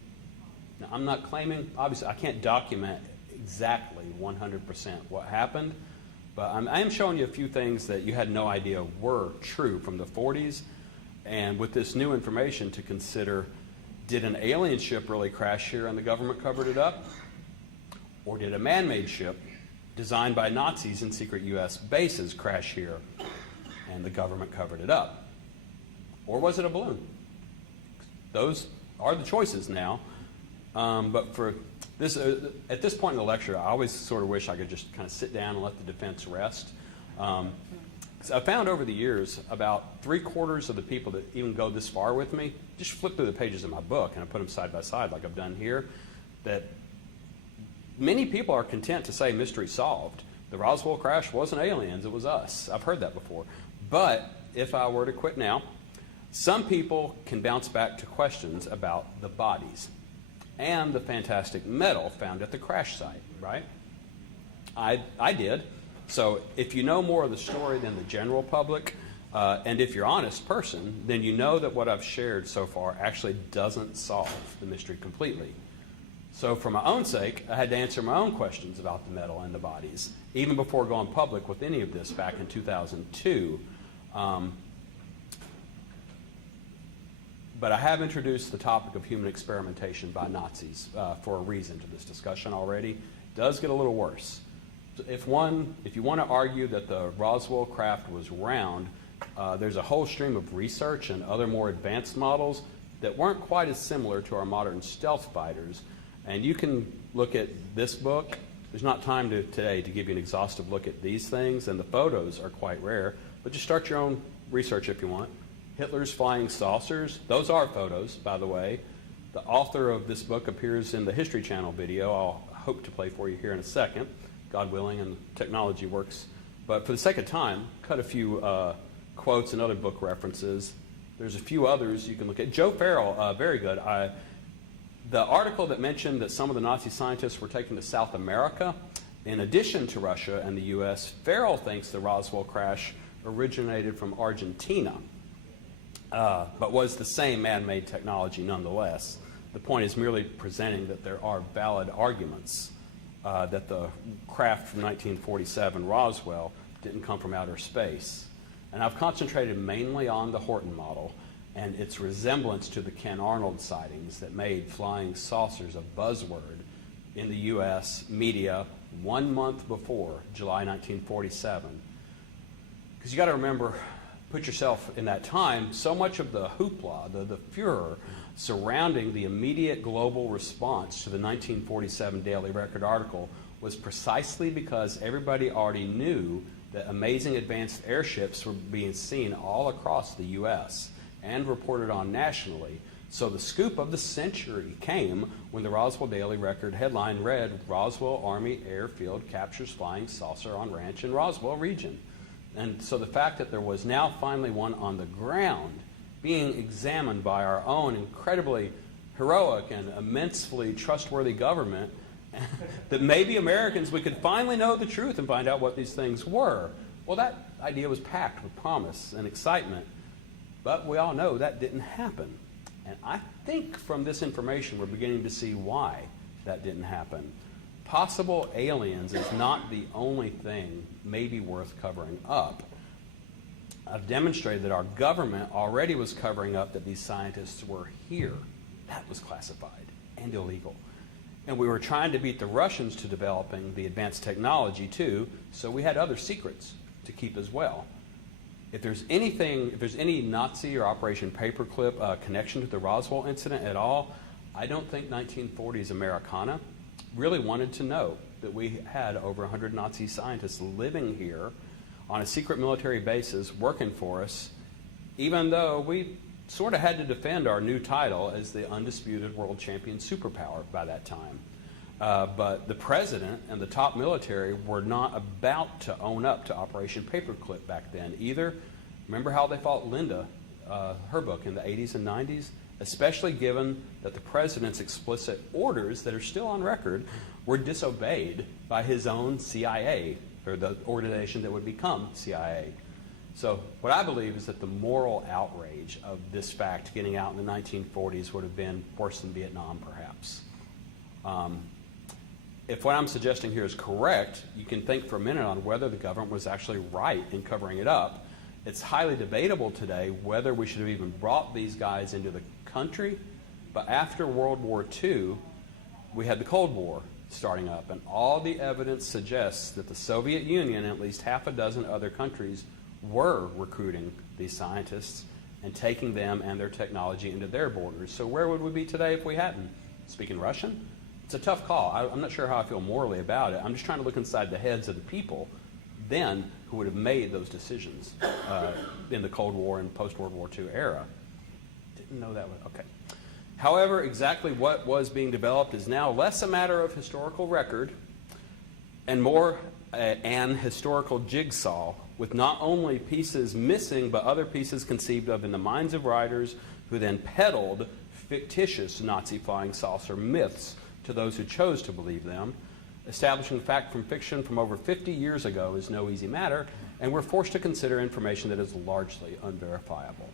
Now, I'm not claiming, obviously, I can't document exactly 100% what happened, but I am showing you a few things that you had no idea were true from the 40s, and with this new information to consider, did an alien ship really crash here and the government covered it up? Or did a man-made ship designed by Nazis in secret U.S. bases crash here and the government covered it up? Or was it a balloon? Those are the choices now. But for this, at this point in the lecture, I always sort of wish I could just kind of sit down and let the defense rest. So I found over the years about 3/4 of the people that even go this far with me just flip through the pages of my book, and I put them side by side like I've done here, that many people are content to say mystery solved. The Roswell crash wasn't aliens, it was us. I've heard that before. But if I were to quit now, some people can bounce back to questions about the bodies and the fantastic metal found at the crash site, right? I did. So if you know more of the story than the general public, and if you're an honest person, then you know that what I've shared so far actually doesn't solve the mystery completely. So for my own sake, I had to answer my own questions about the metal and the bodies, even before going public with any of this back in 2002. But I have introduced the topic of human experimentation by Nazis for a reason to this discussion already. It does get a little worse. If you want to argue that the Roswell craft was round, there's a whole stream of research and other more advanced models that weren't quite as similar to our modern stealth fighters. And you can look at this book. There's not time today to give you an exhaustive look at these things, and the photos are quite rare. But just start your own research if you want. Hitler's flying saucers, those are photos, by the way. The author of this book appears in the History Channel video I'll hope to play for you here in a second, God willing, and technology works. But for the sake of time, cut a few quotes and other book references. There's a few others you can look at. Joe Farrell, very good. The article that mentioned that some of the Nazi scientists were taken to South America, in addition to Russia and the U.S., Farrell thinks the Roswell crash originated from Argentina, but was the same man-made technology nonetheless. The point is merely presenting that there are valid arguments that the craft from 1947, Roswell, didn't come from outer space. And I've concentrated mainly on the Horton model and its resemblance to the Ken Arnold sightings that made flying saucers a buzzword in the U.S. media 1 month before July 1947. Because you got to remember, put yourself in that time, so much of the hoopla, the furor surrounding the immediate global response to the 1947 Daily Record article was precisely because everybody already knew that amazing advanced airships were being seen all across the U.S. and reported on nationally. So the scoop of the century came when the Roswell Daily Record headline read, "Roswell Army Airfield captures flying saucer on ranch in Roswell region." And so the fact that there was now finally one on the ground being examined by our own incredibly heroic and immensely trustworthy government, that maybe Americans, we could finally know the truth and find out what these things were. Well, that idea was packed with promise and excitement, but we all know that didn't happen. And I think from this information we're beginning to see why that didn't happen. Possible aliens is not the only thing maybe worth covering up. I've demonstrated that our government already was covering up that these scientists were here. That was classified and illegal. And we were trying to beat the Russians to developing the advanced technology too, so we had other secrets to keep as well. If there's any Nazi or Operation Paperclip connection to the Roswell incident at all, I don't think 1940s Americana really wanted to know that we had over 100 Nazi scientists living here on a secret military basis working for us, even though we sort of had to defend our new title as the undisputed world champion superpower by that time. But the president and the top military were not about to own up to Operation Paperclip back then either. Remember how they fought Linda, her book, in the 80s and 90s? Especially given that the president's explicit orders that are still on record were disobeyed by his own CIA, or the organization that would become CIA. So what I believe is that the moral outrage of this fact getting out in the 1940s would have been worse than Vietnam, perhaps. If what I'm suggesting here is correct, you can think for a minute on whether the government was actually right in covering it up. It's highly debatable today whether we should have even brought these guys into the country, but after World War II, we had the Cold War starting up, and all the evidence suggests that the Soviet Union and at least half a dozen other countries were recruiting these scientists and taking them and their technology into their borders. So where would we be today if we hadn't? speaking Russian? It's a tough call. I'm not sure how I feel morally about it. I'm just trying to look inside the heads of the people then who would have made those decisions in the Cold War and post-World War II era. Didn't know that one. Okay. However, exactly what was being developed is now less a matter of historical record and more an historical jigsaw with not only pieces missing but other pieces conceived of in the minds of writers who then peddled fictitious Nazi flying saucer myths to those who chose to believe them. Establishing fact from fiction from over 50 years ago is no easy matter, and we're forced to consider information that is largely unverifiable.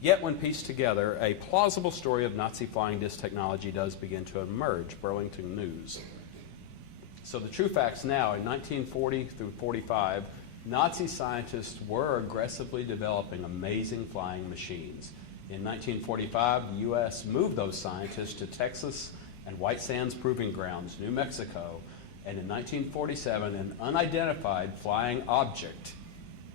Yet when pieced together, a plausible story of Nazi flying disc technology does begin to emerge. Burlington News. So the true facts now, in 1940 through 45, Nazi scientists were aggressively developing amazing flying machines. In 1945, the U.S. moved those scientists to Texas and White Sands Proving Grounds, New Mexico, and in 1947, an unidentified flying object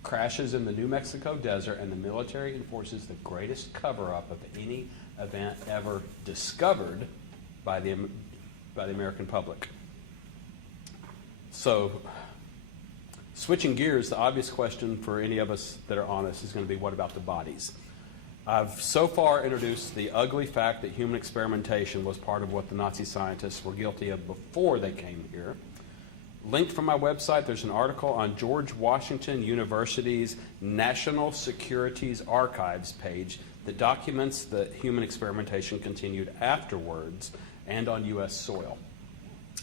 crashes in the New Mexico desert, and the military enforces the greatest cover-up of any event ever discovered by the American public. So, switching gears, the obvious question for any of us that are honest is going to be, what about the bodies? I've so far introduced the ugly fact that human experimentation was part of what the Nazi scientists were guilty of before they came here. Linked from my website, there's an article on George Washington University's National Securities Archives page that documents that human experimentation continued afterwards and on U.S. soil.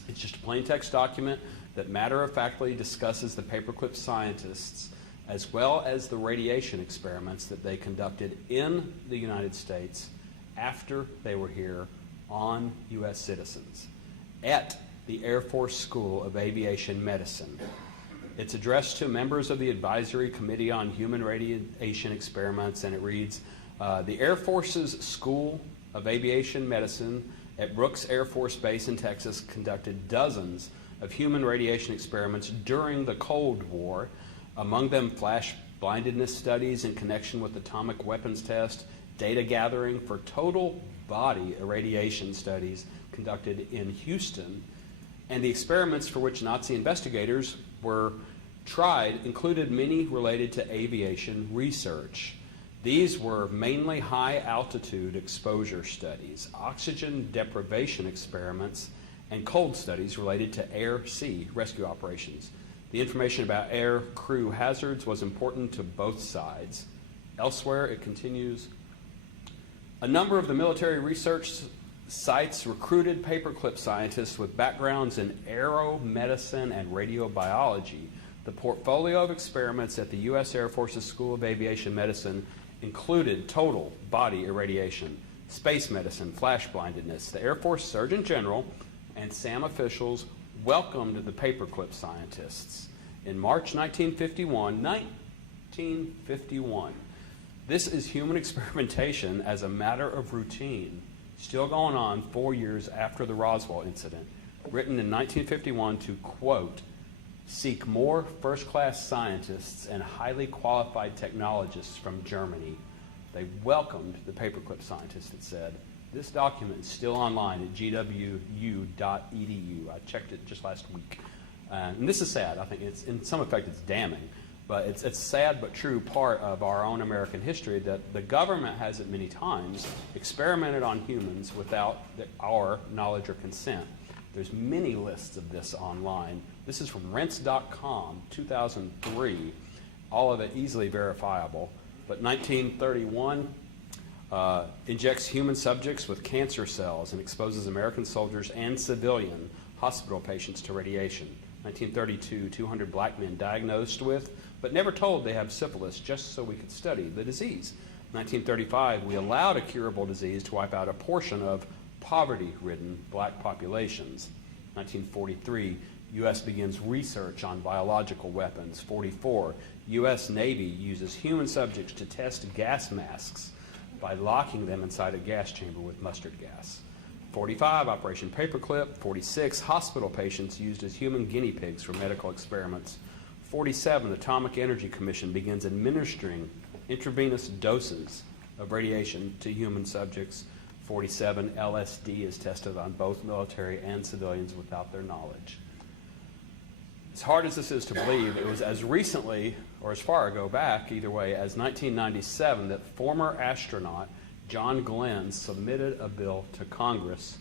It's just a plain text document that matter-of-factly discusses the Paperclip scientists as well as the radiation experiments that they conducted in the United States after they were here on U.S. citizens at the Air Force School of Aviation Medicine. It's addressed to members of the Advisory Committee on Human Radiation Experiments, and it reads, the Air Force's School of Aviation Medicine at Brooks Air Force Base in Texas conducted dozens of human radiation experiments during the Cold War, among them flash blindness studies in connection with atomic weapons test, data gathering for total body irradiation studies conducted in Houston, and the experiments for which Nazi investigators were tried included many related to aviation research. These were mainly high-altitude exposure studies, oxygen deprivation experiments, and cold studies related to air-sea rescue operations. The information about air crew hazards was important to both sides. Elsewhere, it continues, a number of the military research sites recruited Paperclip scientists with backgrounds in aeromedicine and radiobiology. The portfolio of experiments at the U.S. Air Force's School of Aviation Medicine included total body irradiation, space medicine, flash blindness. The Air Force Surgeon General and SAM officials welcomed the Paperclip scientists. In March 1951, this is human experimentation as a matter of routine, still going on 4 years after the Roswell incident, written in 1951 to, quote, seek more first-class scientists and highly qualified technologists from Germany. They welcomed the Paperclip scientists, it said. This document is still online at gwu.edu. I checked it just last week. And this is sad. I think it's, in some effect, it's damning. But it's a sad but true part of our own American history that the government has at many times experimented on humans without our knowledge or consent. There's many lists of this online. This is from rents.com, 2003. All of it easily verifiable. But 1931, injects human subjects with cancer cells and exposes American soldiers and civilian hospital patients to radiation. 1932, 200 black men diagnosed with, but never told they have syphilis, just so we could study the disease. 1935, we allowed a curable disease to wipe out a portion of poverty-ridden black populations. 1943, U.S. begins research on biological weapons. 44, U.S. Navy uses human subjects to test gas masks by locking them inside a gas chamber with mustard gas. 45, Operation Paperclip. 46, hospital patients used as human guinea pigs for medical experiments. 47, the Atomic Energy Commission begins administering intravenous doses of radiation to human subjects. 47, LSD is tested on both military and civilians without their knowledge. As hard as this is to believe, it was as recently, or as far ago back, either way, as 1997 that former astronaut John Glenn submitted a bill to Congress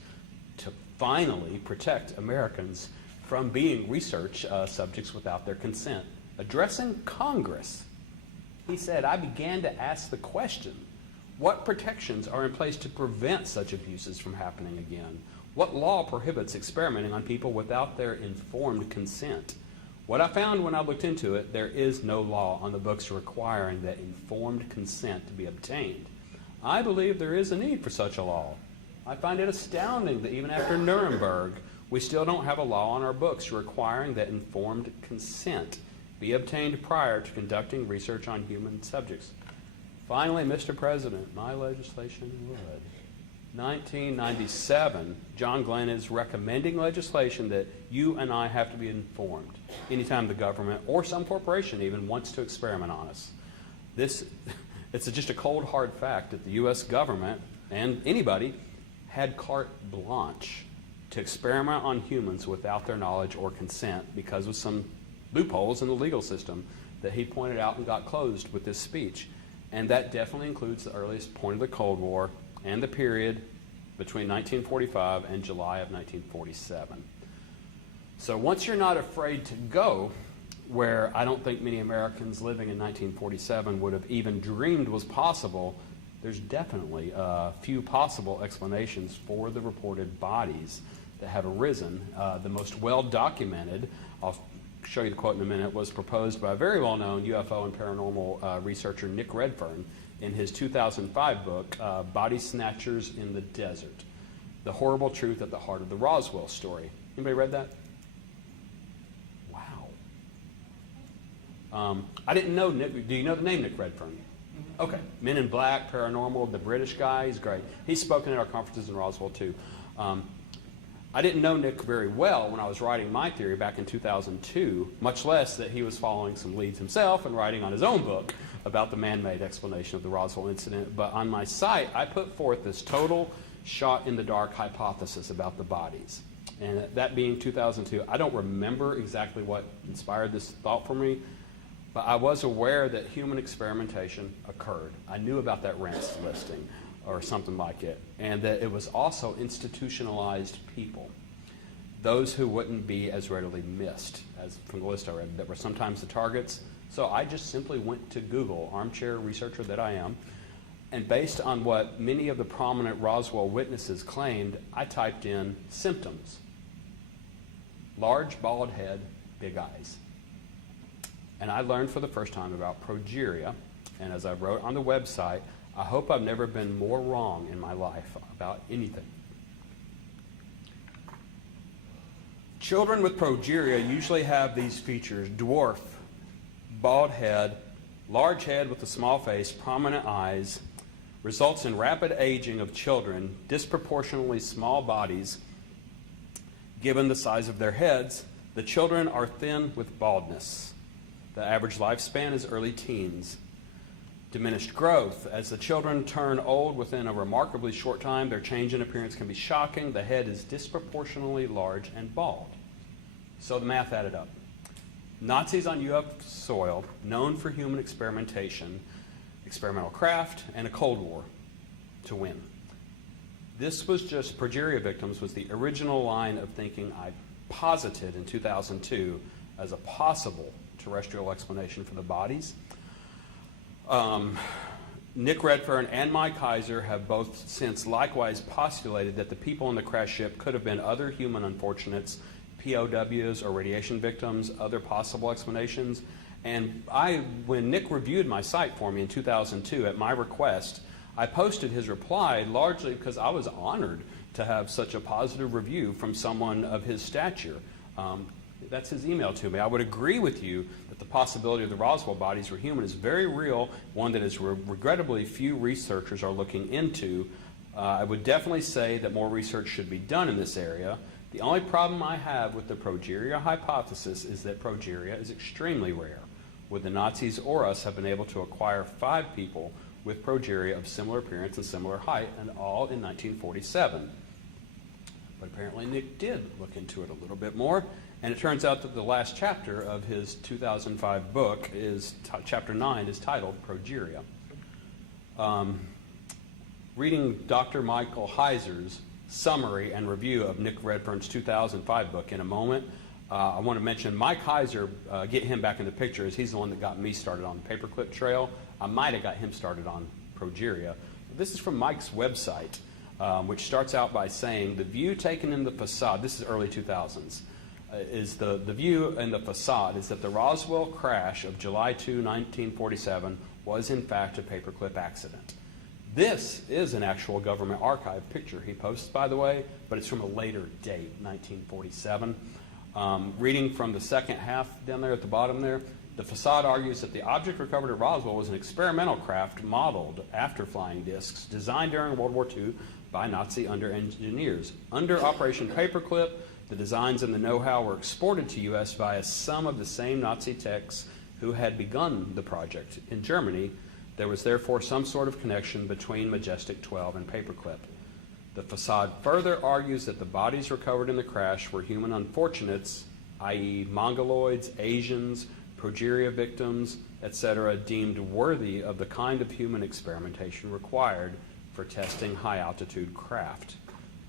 to finally protect Americans from being research subjects without their consent. Addressing Congress, he said, "I began to ask the question, what protections are in place to prevent such abuses from happening again? What law prohibits experimenting on people without their informed consent? What I found when I looked into it, there is no law on the books requiring that informed consent to be obtained. I believe there is a need for such a law. I find it astounding that even after Nuremberg, we still don't have a law on our books requiring that informed consent be obtained prior to conducting research on human subjects. Finally, Mr. President, my legislation would." 1997, John Glenn is recommending legislation that you and I have to be informed anytime the government or some corporation even wants to experiment on us. It's just a cold, hard fact that the U.S. government and anybody had carte blanche to experiment on humans without their knowledge or consent because of some loopholes in the legal system that he pointed out and got closed with this speech. And that definitely includes the earliest point of the Cold War and the period between 1945 and July of 1947. So once you're not afraid to go where I don't think many Americans living in 1947 would have even dreamed was possible, there's definitely a few possible explanations for the reported bodies that have arisen. The most well-documented, I'll show you the quote in a minute, was proposed by a very well-known UFO and paranormal researcher Nick Redfern in his 2005 book, Body Snatchers in the Desert, The Horrible Truth at the Heart of the Roswell Story. Anybody read that? Wow. I didn't know Nick. Do you know the name Nick Redfern? Okay. Men in Black, Paranormal, the British guy, he's great. He's spoken at our conferences in Roswell too. I didn't know Nick very well when I was writing my theory back in 2002, much less that he was following some leads himself and writing on his own book about the man-made explanation of the Roswell incident. But on my site, I put forth this total shot-in-the-dark hypothesis about the bodies. And that being 2002, I don't remember exactly what inspired this thought for me, but I was aware that human experimentation occurred. I knew about that Rents listing or something like it, and that it was also institutionalized people, those who wouldn't be as readily missed, as from the list I read, that were sometimes the targets. So I just simply went to Google, armchair researcher that I am, and based on what many of the prominent Roswell witnesses claimed, I typed in symptoms. Large bald head, big eyes. And I learned for the first time about progeria, and as I wrote on the website, I hope I've never been more wrong in my life about anything. Children with progeria usually have these features: dwarf, bald head, large head with a small face, prominent eyes, results in rapid aging of children, disproportionately small bodies given the size of their heads. The children are thin with baldness. The average lifespan is early teens. Diminished growth. As the children turn old within a remarkably short time, their change in appearance can be shocking. The head is disproportionately large and bald. So the math added up. Nazis on UFO soil, known for human experimentation, experimental craft, and a Cold War to win. This was just progeria victims was the original line of thinking I posited in 2002 as a possible terrestrial explanation for the bodies. Nick Redfern and Mike Kaiser have both since likewise postulated that the people on the crash ship could have been other human unfortunates, POWs or radiation victims, other possible explanations. And when Nick reviewed my site for me in 2002 at my request, I posted his reply largely because I was honored to have such a positive review from someone of his stature. That's his email to me. I would agree with you that the possibility of the Roswell bodies were human is very real, one that is regrettably few researchers are looking into. I would definitely say that more research should be done in this area. The only problem I have with the progeria hypothesis is that progeria is extremely rare. Would the Nazis or us have been able to acquire 5 people with Progeria of similar appearance and similar height, and all in 1947. But apparently Nick did look into it a little bit more, and it turns out that the last chapter of his 2005 book is chapter 9 is titled Progeria. Reading Dr. Michael Heiser's summary and review of Nick Redfern's 2005 book in a moment, I want to mention Mike Heiser, get him back in the picture, as he's the one that got me started on the Paperclip trail. I might have got him started on Progeria. This is from Mike's website, which starts out by saying, the view taken in the facade, this is early 2000s, is the view in the facade is that the Roswell crash of July 2, 1947 was in fact a paperclip accident. This is an actual government archive picture he posts, by the way, but it's from a later date, 1947. Reading from the second half down there at the bottom there, the facade argues that the object recovered at Roswell was an experimental craft modeled after flying discs, designed during World War II by Nazi under-engineers. Under Operation Paperclip, the designs and the know-how were exported to U.S. via some of the same Nazi techs who had begun the project. In Germany, there was therefore some sort of connection between Majestic 12 and Paperclip. The facade further argues that the bodies recovered in the crash were human unfortunates, i.e. Mongoloids, Asians, Progeria victims, etc., deemed worthy of the kind of human experimentation required for testing high-altitude craft.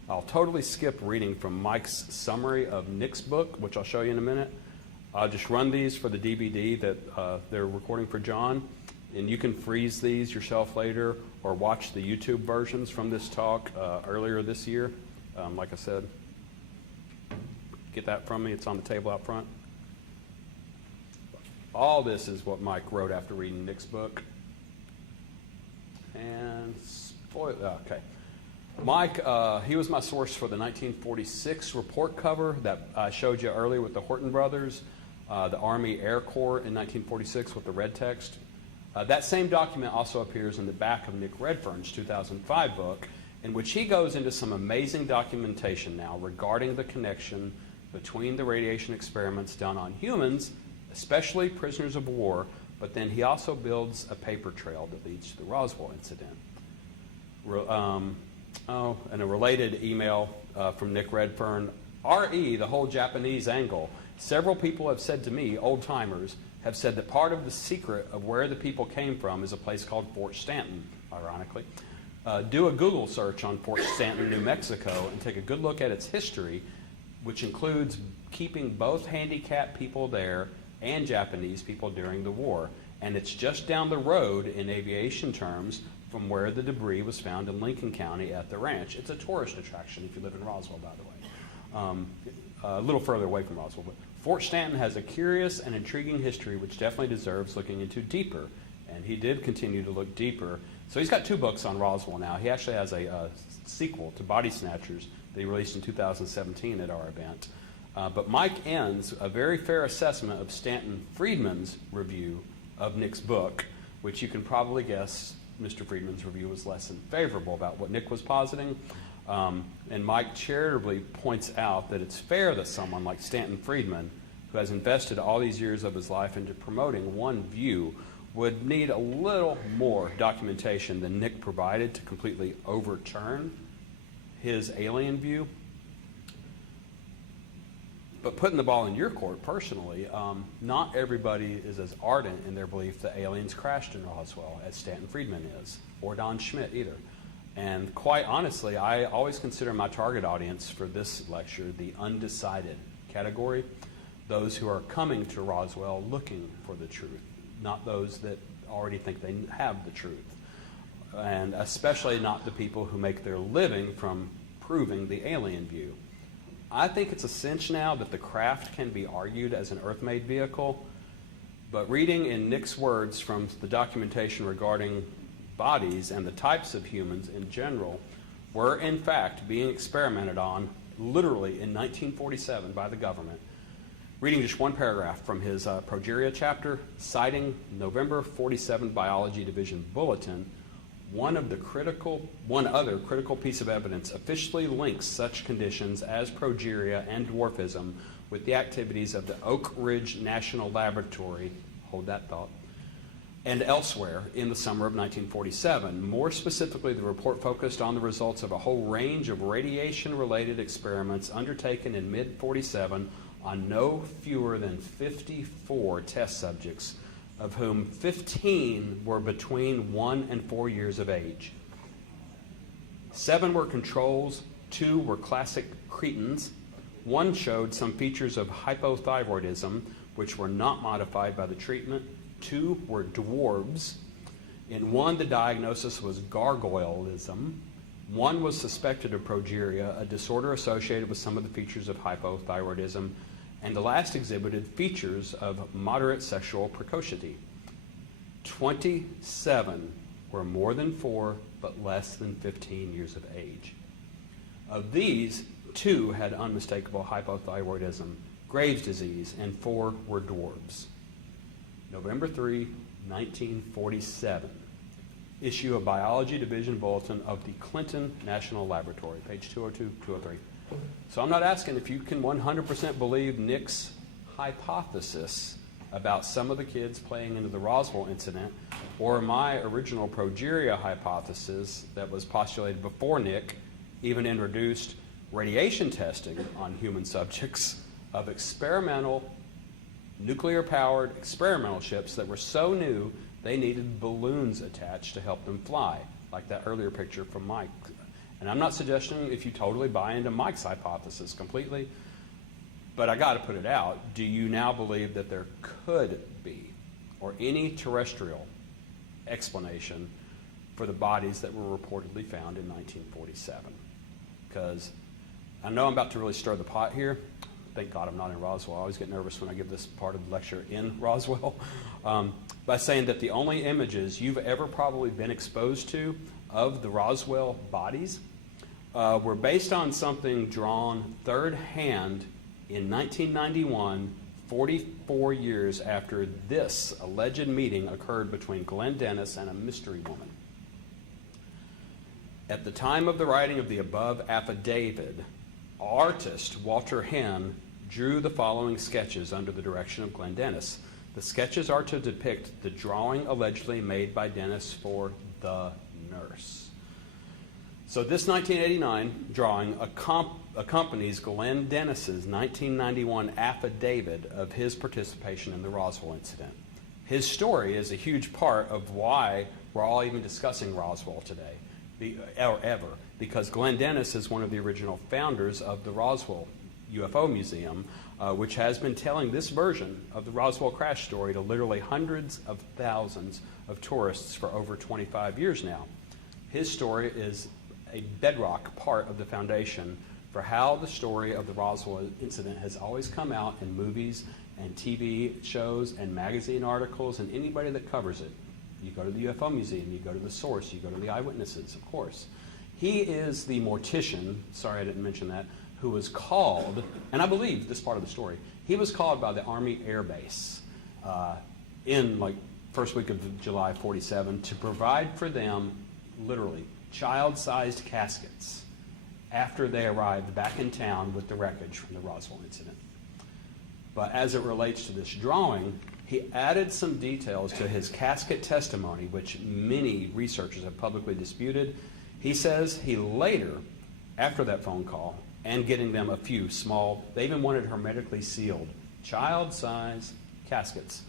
I'll totally skip reading from Mike's summary of Nick's book, which I'll show you in a minute. I'll just run these for the DVD that they're recording for John, and you can freeze these yourself later or watch the YouTube versions from this talk earlier this year. Like I said, get that from me. It's on the table out front. All this is what Mike wrote after reading Nick's book. And okay. Mike, he was my source for the 1946 report cover that I showed you earlier with the Horton brothers, the Army Air Corps in 1946 with the red text. That same document also appears in the back of Nick Redfern's 2005 book, in which he goes into some amazing documentation now regarding the connection between the radiation experiments done on humans, especially prisoners of war, but then he also builds a paper trail that leads to the Roswell incident. And a related email from Nick Redfern, RE, the whole Japanese angle. Several people have said to me, old-timers, have said that part of the secret of where the people came from is a place called Fort Stanton, ironically. Do a Google search on Fort Stanton, New Mexico, and take a good look at its history, which includes keeping both handicapped people there and Japanese people during the war. And it's just down the road in aviation terms from where the debris was found in Lincoln County at the ranch. It's a tourist attraction if you live in Roswell, by the way. A little further away from Roswell. But Fort Stanton has a curious and intriguing history which definitely deserves looking into deeper. And he did continue to look deeper. So he's got 2 books on Roswell now. He actually has a sequel to Body Snatchers that he released in 2017 at our event. But Mike ends a very fair assessment of Stanton Friedman's review of Nick's book, which you can probably guess Mr. Friedman's review was less than favorable about what Nick was positing. And Mike charitably points out that it's fair that someone like Stanton Friedman, who has invested all these years of his life into promoting one view, would need a little more documentation than Nick provided to completely overturn his alien view. But putting the ball in your court personally, not everybody is as ardent in their belief that aliens crashed in Roswell as Stanton Friedman is, or Don Schmitt either. And quite honestly, I always consider my target audience for this lecture the undecided category, those who are coming to Roswell looking for the truth, not those that already think they have the truth, and especially not the people who make their living from proving the alien view. I think it's a cinch now that the craft can be argued as an Earth-made vehicle, but reading in Nick's words from the documentation regarding bodies and the types of humans in general were in fact being experimented on literally in 1947 by the government. Reading just one paragraph from his Progeria chapter, citing November 47 Biology Division Bulletin, one other critical piece of evidence officially links such conditions as progeria and dwarfism with the activities of the Oak Ridge National Laboratory, hold that thought, and elsewhere in the summer of 1947. More specifically, the report focused on the results of a whole range of radiation-related experiments undertaken in mid-47 on no fewer than 54 test subjects, of whom 15 were between 1 and 4 years of age. 7 were controls, 2 were classic cretins, 1 showed some features of hypothyroidism, which were not modified by the treatment, 2 were dwarves. In 1, the diagnosis was gargoylism. 1 was suspected of progeria, a disorder associated with some of the features of hypothyroidism, and the last exhibited features of moderate sexual precocity. 27 were more than 4, but less than 15 years of age. Of these, 2 had unmistakable hypothyroidism, Graves' disease, and 4 were dwarves. November 3, 1947. Issue of Biology Division Bulletin of the Clinton National Laboratory, page 202, 203. So I'm not asking if you can 100% believe Nick's hypothesis about some of the kids playing into the Roswell incident, or my original progeria hypothesis that was postulated before Nick even introduced radiation testing on human subjects of experimental, nuclear-powered experimental ships that were so new they needed balloons attached to help them fly, like that earlier picture from Mike. And I'm not suggesting if you totally buy into Mike's hypothesis completely, but I got to put it out. Do you now believe that there could be, or any terrestrial explanation for the bodies that were reportedly found in 1947? Because I know I'm about to really stir the pot here. Thank God I'm not in Roswell. I always get nervous when I give this part of the lecture in Roswell. By saying that the only images you've ever probably been exposed to of the Roswell bodies were based on something drawn third hand in 1991, 44 years after this alleged meeting occurred between Glenn Dennis and a mystery woman. At the time of the writing of the above affidavit, artist Walter Henn drew the following sketches under the direction of Glenn Dennis. The sketches are to depict the drawing allegedly made by Dennis for the nurse. So this 1989 drawing accompanies Glenn Dennis's 1991 affidavit of his participation in the Roswell incident. His story is a huge part of why we're all even discussing Roswell today, or ever, because Glenn Dennis is one of the original founders of the Roswell UFO Museum, which has been telling this version of the Roswell crash story to literally hundreds of thousands of tourists for over 25 years now. His story is a bedrock part of the foundation for how the story of the Roswell incident has always come out in movies and TV shows and magazine articles and anybody that covers it. You go to the UFO Museum, you go to the source, you go to the eyewitnesses, of course. He is the mortician, sorry I didn't mention that, who was called, and I believe this part of the story, he was called by the Army Air Base in like first week of July 47 to provide for them literally child-sized caskets after they arrived back in town with the wreckage from the Roswell incident. But as it relates to this drawing, he added some details to his casket testimony, which many researchers have publicly disputed. He says he later, after that phone call, and getting them a few small, they even wanted hermetically sealed, child-size caskets.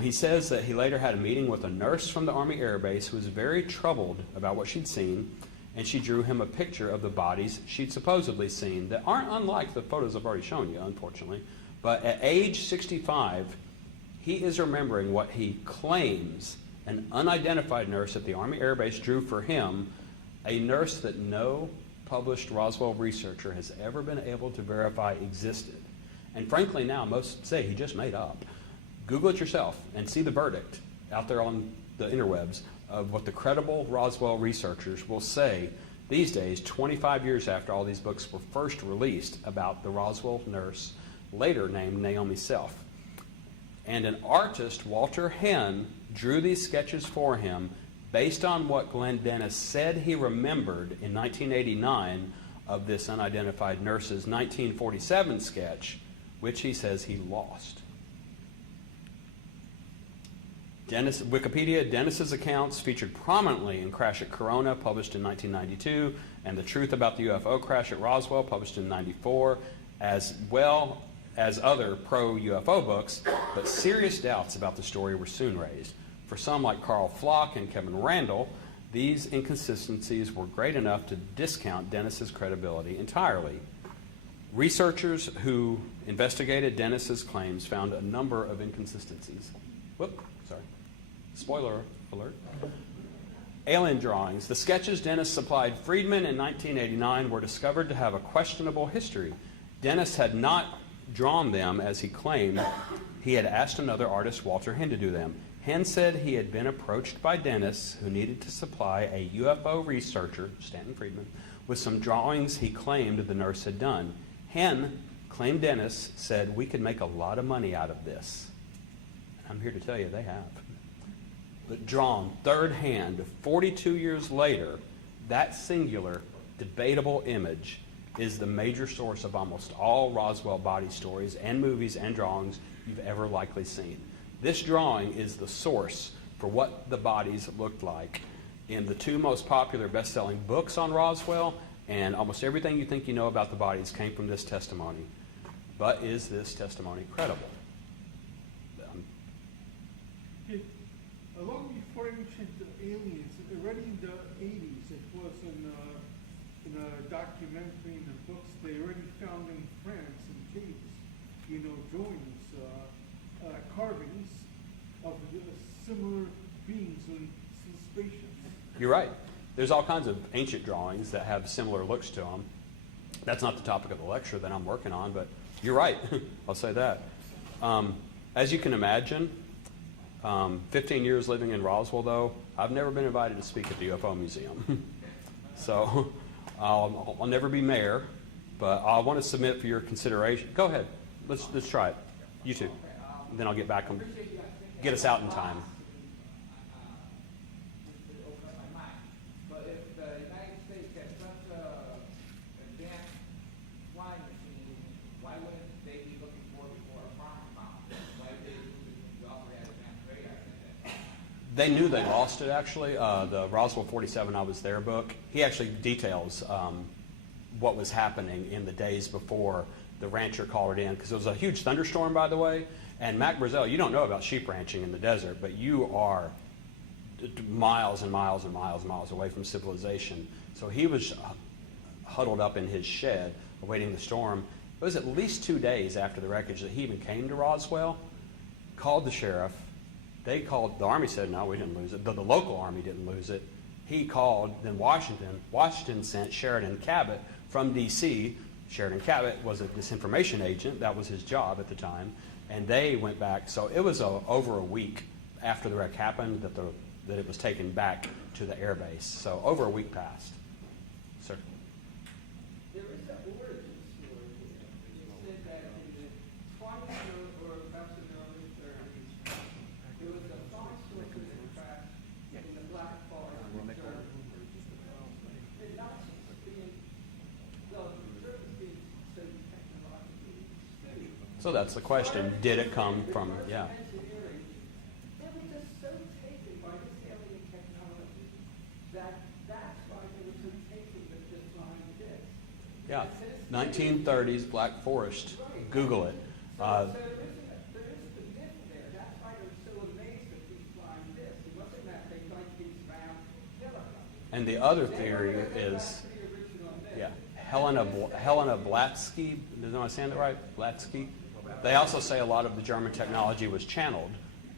He says that he later had a meeting with a nurse from the Army Air Base who was very troubled about what she'd seen, and she drew him a picture of the bodies she'd supposedly seen that aren't unlike the photos I've already shown you, unfortunately. But at age 65, he is remembering what he claims an unidentified nurse at the Army Air Base drew for him, a nurse that no published Roswell researcher has ever been able to verify existed. And frankly now, most say he just made up. Google it yourself and see the verdict out there on the interwebs of what the credible Roswell researchers will say these days, 25 years after all these books were first released about the Roswell nurse, later named Naomi Self. And an artist, Walter Henn, drew these sketches for him based on what Glenn Dennis said he remembered in 1989 of this unidentified nurse's 1947 sketch, which he says he lost. Wikipedia, Dennis's accounts featured prominently in Crash at Corona, published in 1992, and The Truth About the UFO Crash at Roswell, published in 94, as well as other pro-UFO books, but serious doubts about the story were soon raised. For some, like Carl Flock and Kevin Randall, these inconsistencies were great enough to discount Dennis's credibility entirely. Researchers who investigated Dennis's claims found a number of inconsistencies. Spoiler alert. Alien drawings. The sketches Dennis supplied Friedman in 1989 were discovered to have a questionable history. Dennis had not drawn them as he claimed. He had asked another artist, Walter Henn, to do them. Henn said he had been approached by Dennis, who needed to supply a UFO researcher, Stanton Friedman, with some drawings he claimed the nurse had done. Henn claimed Dennis said, "We could make a lot of money out of this." I'm here to tell you they have. But drawn third hand, 42 years later, that singular, debatable image is the major source of almost all Roswell body stories and movies and drawings you've ever likely seen. This drawing is the source for what the bodies looked like in the two most popular best-selling books on Roswell, and almost everything you think you know about the bodies came from this testimony. But is this testimony credible? Along before ancient aliens, already in the 80s, it was in a documentary in the books, they already found in France in caves, drawings, carvings of similar beings in spaceships. You're right. There's all kinds of ancient drawings that have similar looks to them. That's not the topic of the lecture that I'm working on, but you're right. I'll say that. As you can imagine, 15 years living in Roswell, though, I've never been invited to speak at the UFO Museum. So I'll never be mayor, but I want to submit for your consideration. Go ahead. Let's try it. You two. And then I'll get back and get us out in time. They knew they lost it, actually. The Roswell 47 I Was There book, he actually details what was happening in the days before the rancher called it in, because it was a huge thunderstorm, by the way. And Mac Brazel, you don't know about sheep ranching in the desert, but you are miles and miles and miles and miles away from civilization. So he was huddled up in his shed awaiting the storm. It was at least 2 days after the wreckage that he even came to Roswell, called the sheriff. They called, the Army said, no, we didn't lose it. The local Army didn't lose it. He called, then Washington sent Sheridan Cabot from D.C. Sheridan Cabot was a disinformation agent. That was his job at the time. And they went back. So it was over a week after the wreck happened that it was taken back to the air base. So over a week passed. Sir? There is an origin story here. It said that in the 20s or perhaps in the early 30s, there was a fossil that crashed in the Black Forest in Germany. The Nazis being, well, the Germans being so technologically astute. So that's the question. Did it come from, yeah. Engineering, they were just so taken by this alien technology that's why they were so taken with this flying disc. Yeah, 1930s Black Forest. Google it. So there is the myth there. That's why they're so amazed at these flying discs. It wasn't that they like these round kilograms. And the other theory is, yeah, Helena Blatsky. Am I saying that right? Blatsky. They also say a lot of the German technology was channeled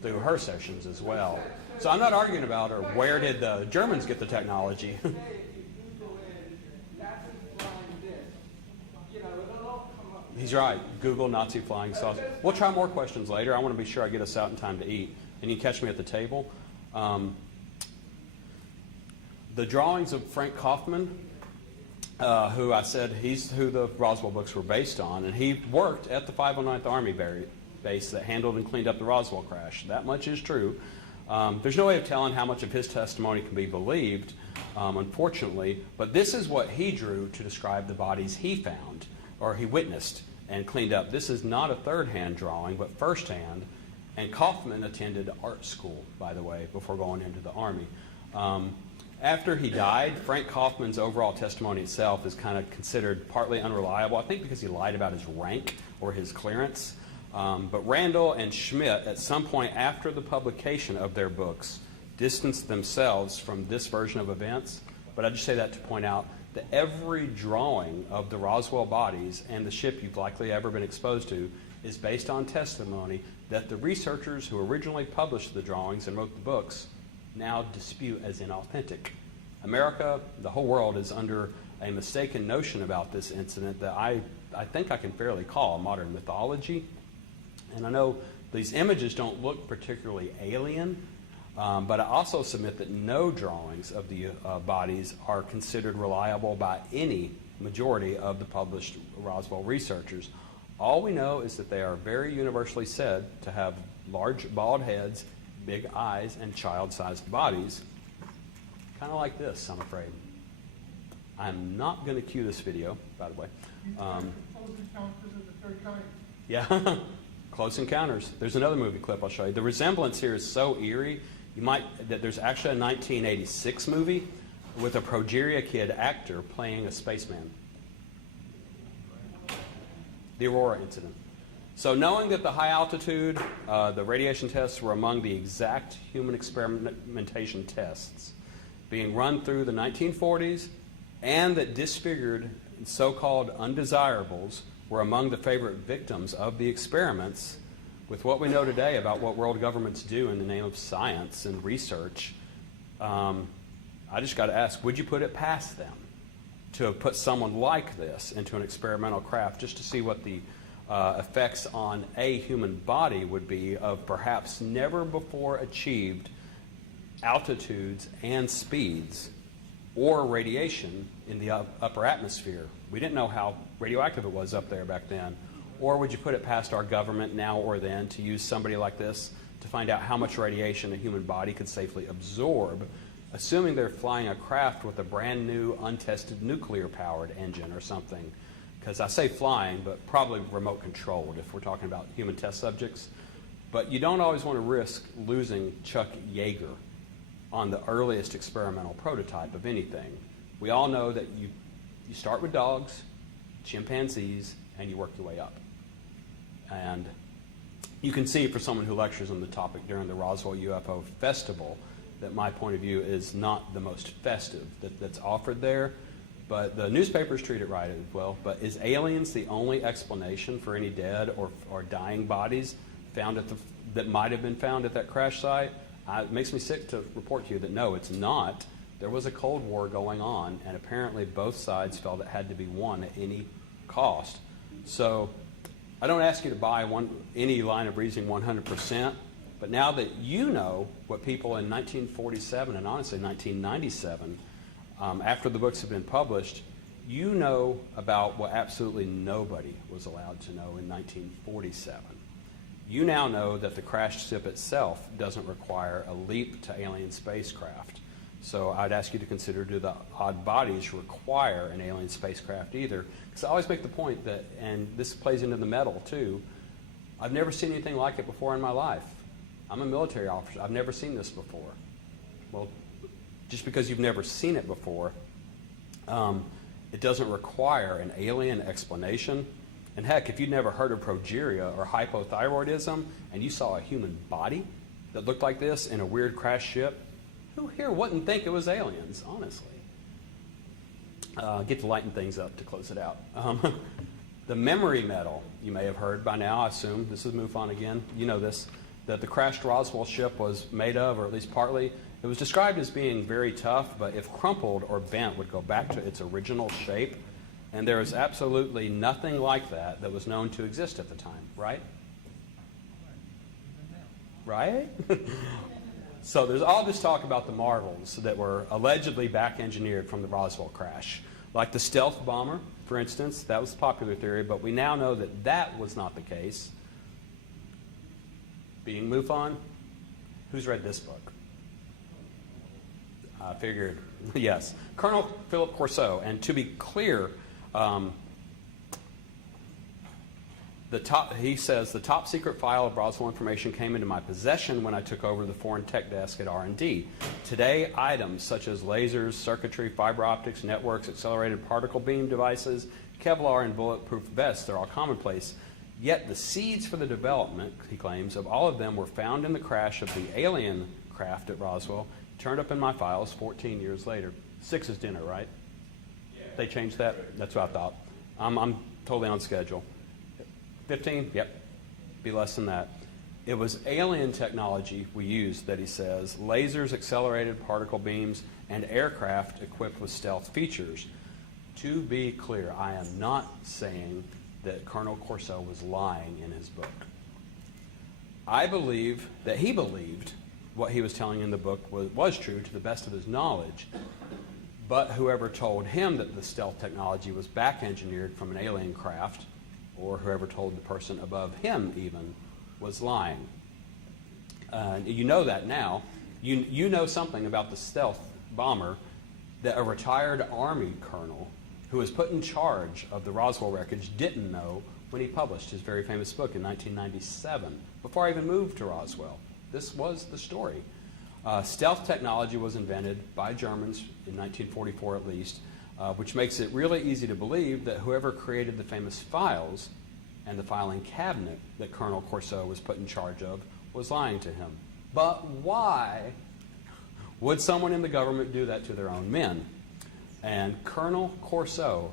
through her sessions as well. So I'm not arguing about her. Where did the Germans get the technology? He's right. Google Nazi flying saucer. We'll try more questions later. I want to be sure I get us out in time to eat. And you catch me at the table. The drawings of Frank Kaufman, who I said he's who the Roswell books were based on, and he worked at the 509th Army base that handled and cleaned up the Roswell crash. That much is true. There's no way of telling how much of his testimony can be believed, unfortunately, but this is what he drew to describe the bodies he found, or he witnessed and cleaned up. This is not a third-hand drawing, but first-hand, And Kaufman attended art school, by the way, before going into the Army. After he died, Frank Kaufman's overall testimony itself is kind of considered partly unreliable, I think because he lied about his rank or his clearance. But Randall and Schmidt, at some point after the publication of their books, distanced themselves from this version of events. But I just say that to point out that every drawing of the Roswell bodies and the ship you've likely ever been exposed to is based on testimony that the researchers who originally published the drawings and wrote the books now dispute as inauthentic. America, the whole world, is under a mistaken notion about this incident that I think I can fairly call a modern mythology. And I know these images don't look particularly alien, but I also submit that no drawings of the bodies are considered reliable by any majority of the published Roswell researchers. All we know is that they are very universally said to have large bald heads, big eyes, and child-sized bodies. Kind of like this, I'm afraid. I'm not going to cue this video, by the way. Yeah, Close Encounters. There's another movie clip I'll show you. The resemblance here is so eerie. That there's actually a 1986 movie with a Progeria kid actor playing a spaceman. The Aurora incident. So knowing that the high altitude, the radiation tests were among the exact human experimentation tests being run through the 1940s, and that disfigured so-called undesirables were among the favorite victims of the experiments, with what we know today about what world governments do in the name of science and research, I just got to ask, would you put it past them to have put someone like this into an experimental craft just to see what the effects on a human body would be of perhaps never before achieved altitudes and speeds or radiation in the upper atmosphere? We didn't know how radioactive it was up there back then. Or would you put it past our government now or then to use somebody like this to find out how much radiation a human body could safely absorb, assuming they're flying a craft with a brand new, untested nuclear-powered engine or something? Because I say flying, but probably remote controlled if we're talking about human test subjects. But you don't always want to risk losing Chuck Yeager on the earliest experimental prototype of anything. We all know that you start with dogs, chimpanzees, and you work your way up. And you can see, for someone who lectures on the topic during the Roswell UFO Festival, that my point of view is not the most festive that's offered there. But the newspapers treat it right as well. But is aliens the only explanation for any dead or dying bodies found that might have been found at that crash site? It makes me sick to report to you that no, it's not. There was a Cold War going on, and apparently both sides felt it had to be won at any cost. So I don't ask you to buy any line of reasoning 100%, but now that you know what people in 1947 and honestly 1997, after the books have been published, you know about what absolutely nobody was allowed to know in 1947. You now know that the crashed ship itself doesn't require a leap to alien spacecraft. So I'd ask you to consider, do the odd bodies require an alien spacecraft either? Because I always make the point that, and this plays into the metal too, I've never seen anything like it before in my life. I'm a military officer. I've never seen this before. Well, just because you've never seen it before, it doesn't require an alien explanation. And heck, if you'd never heard of progeria or hypothyroidism and you saw a human body that looked like this in a weird crash ship, who here wouldn't think it was aliens, honestly? Get to lighten things up to close it out. The memory metal, you may have heard by now, I assume. This is MUFON again. You know this. That the crashed Roswell ship was made of, or at least partly. It was described as being very tough, but if crumpled or bent, would go back to its original shape. And there is absolutely nothing like that that was known to exist at the time, right? Right? So there's all this talk about the marvels that were allegedly back-engineered from the Roswell crash. Like the stealth bomber, for instance, that was the popular theory, but we now know that that was not the case. Being MUFON, who's read this book? I figured, yes. Colonel Philip Corso, and to be clear, He says, the top secret file of Roswell information came into my possession when I took over the foreign tech desk at R&D. Today, items such as lasers, circuitry, fiber optics, networks, accelerated particle beam devices, Kevlar, and bulletproof vests, they're all commonplace. Yet the seeds for the development, he claims, of all of them were found in the crash of the alien craft at Roswell, turned up in my files 14 years later. 6 is dinner, right? Yeah. They changed that? That's what I thought. I'm totally on schedule. 15? Yep. Be less than that. It was alien technology we used, that he says, lasers, accelerated particle beams, and aircraft equipped with stealth features. To be clear, I am not saying that Colonel Corso was lying in his book. I believe that he believed what he was telling in the book was true to the best of his knowledge, but whoever told him that the stealth technology was back-engineered from an alien craft, or whoever told the person above him even, was lying. You know that now. You know something about the stealth bomber that a retired Army colonel who was put in charge of the Roswell wreckage didn't know when he published his very famous book in 1997, before I even moved to Roswell. This was the story. Stealth technology was invented by Germans in 1944 at least, which makes it really easy to believe that whoever created the famous files and the filing cabinet that Colonel Corso was put in charge of was lying to him. But why would someone in the government do that to their own men? And Colonel Corso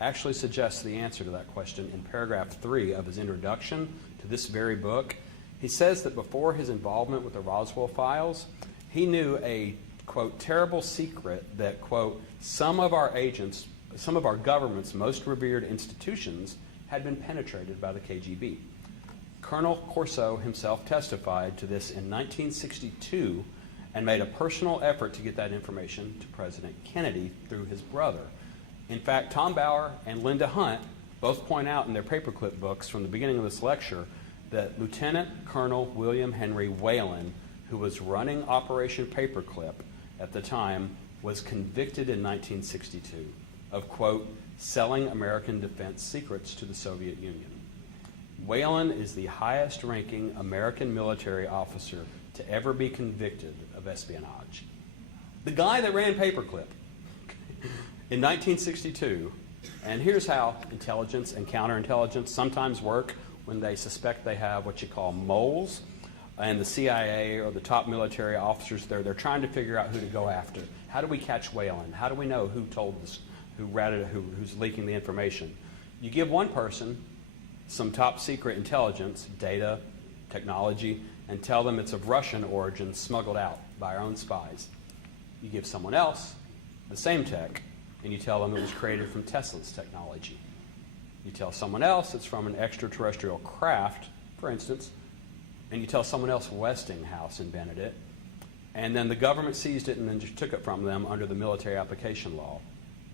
actually suggests the answer to that question in paragraph 3 of his introduction to this very book. He says that before his involvement with the Roswell files, he knew a, quote, terrible secret that, quote, some of our government's most revered institutions had been penetrated by the KGB. Colonel Corso himself testified to this in 1962 and made a personal effort to get that information to President Kennedy through his brother. In fact, Tom Bauer and Linda Hunt both point out in their Paperclip books from the beginning of this lecture that Lieutenant Colonel William Henry Whalen, who was running Operation Paperclip at the time, was convicted in 1962 of, quote, selling American defense secrets to the Soviet Union. Whalen is the highest-ranking American military officer to ever be convicted of espionage. The guy that ran Paperclip in 1962, and here's how intelligence and counterintelligence sometimes work when they suspect they have what you call moles, and the CIA or the top military officers there, they're trying to figure out who to go after. How do we catch Whalen? How do we know who told us, who's leaking the information? You give one person some top secret intelligence, data, technology, and tell them it's of Russian origin smuggled out by our own spies. You give someone else the same tech, and you tell them it was created from Tesla's technology. You tell someone else it's from an extraterrestrial craft, for instance, and you tell someone else Westinghouse invented it, and then the government seized it and then just took it from them under the military application law.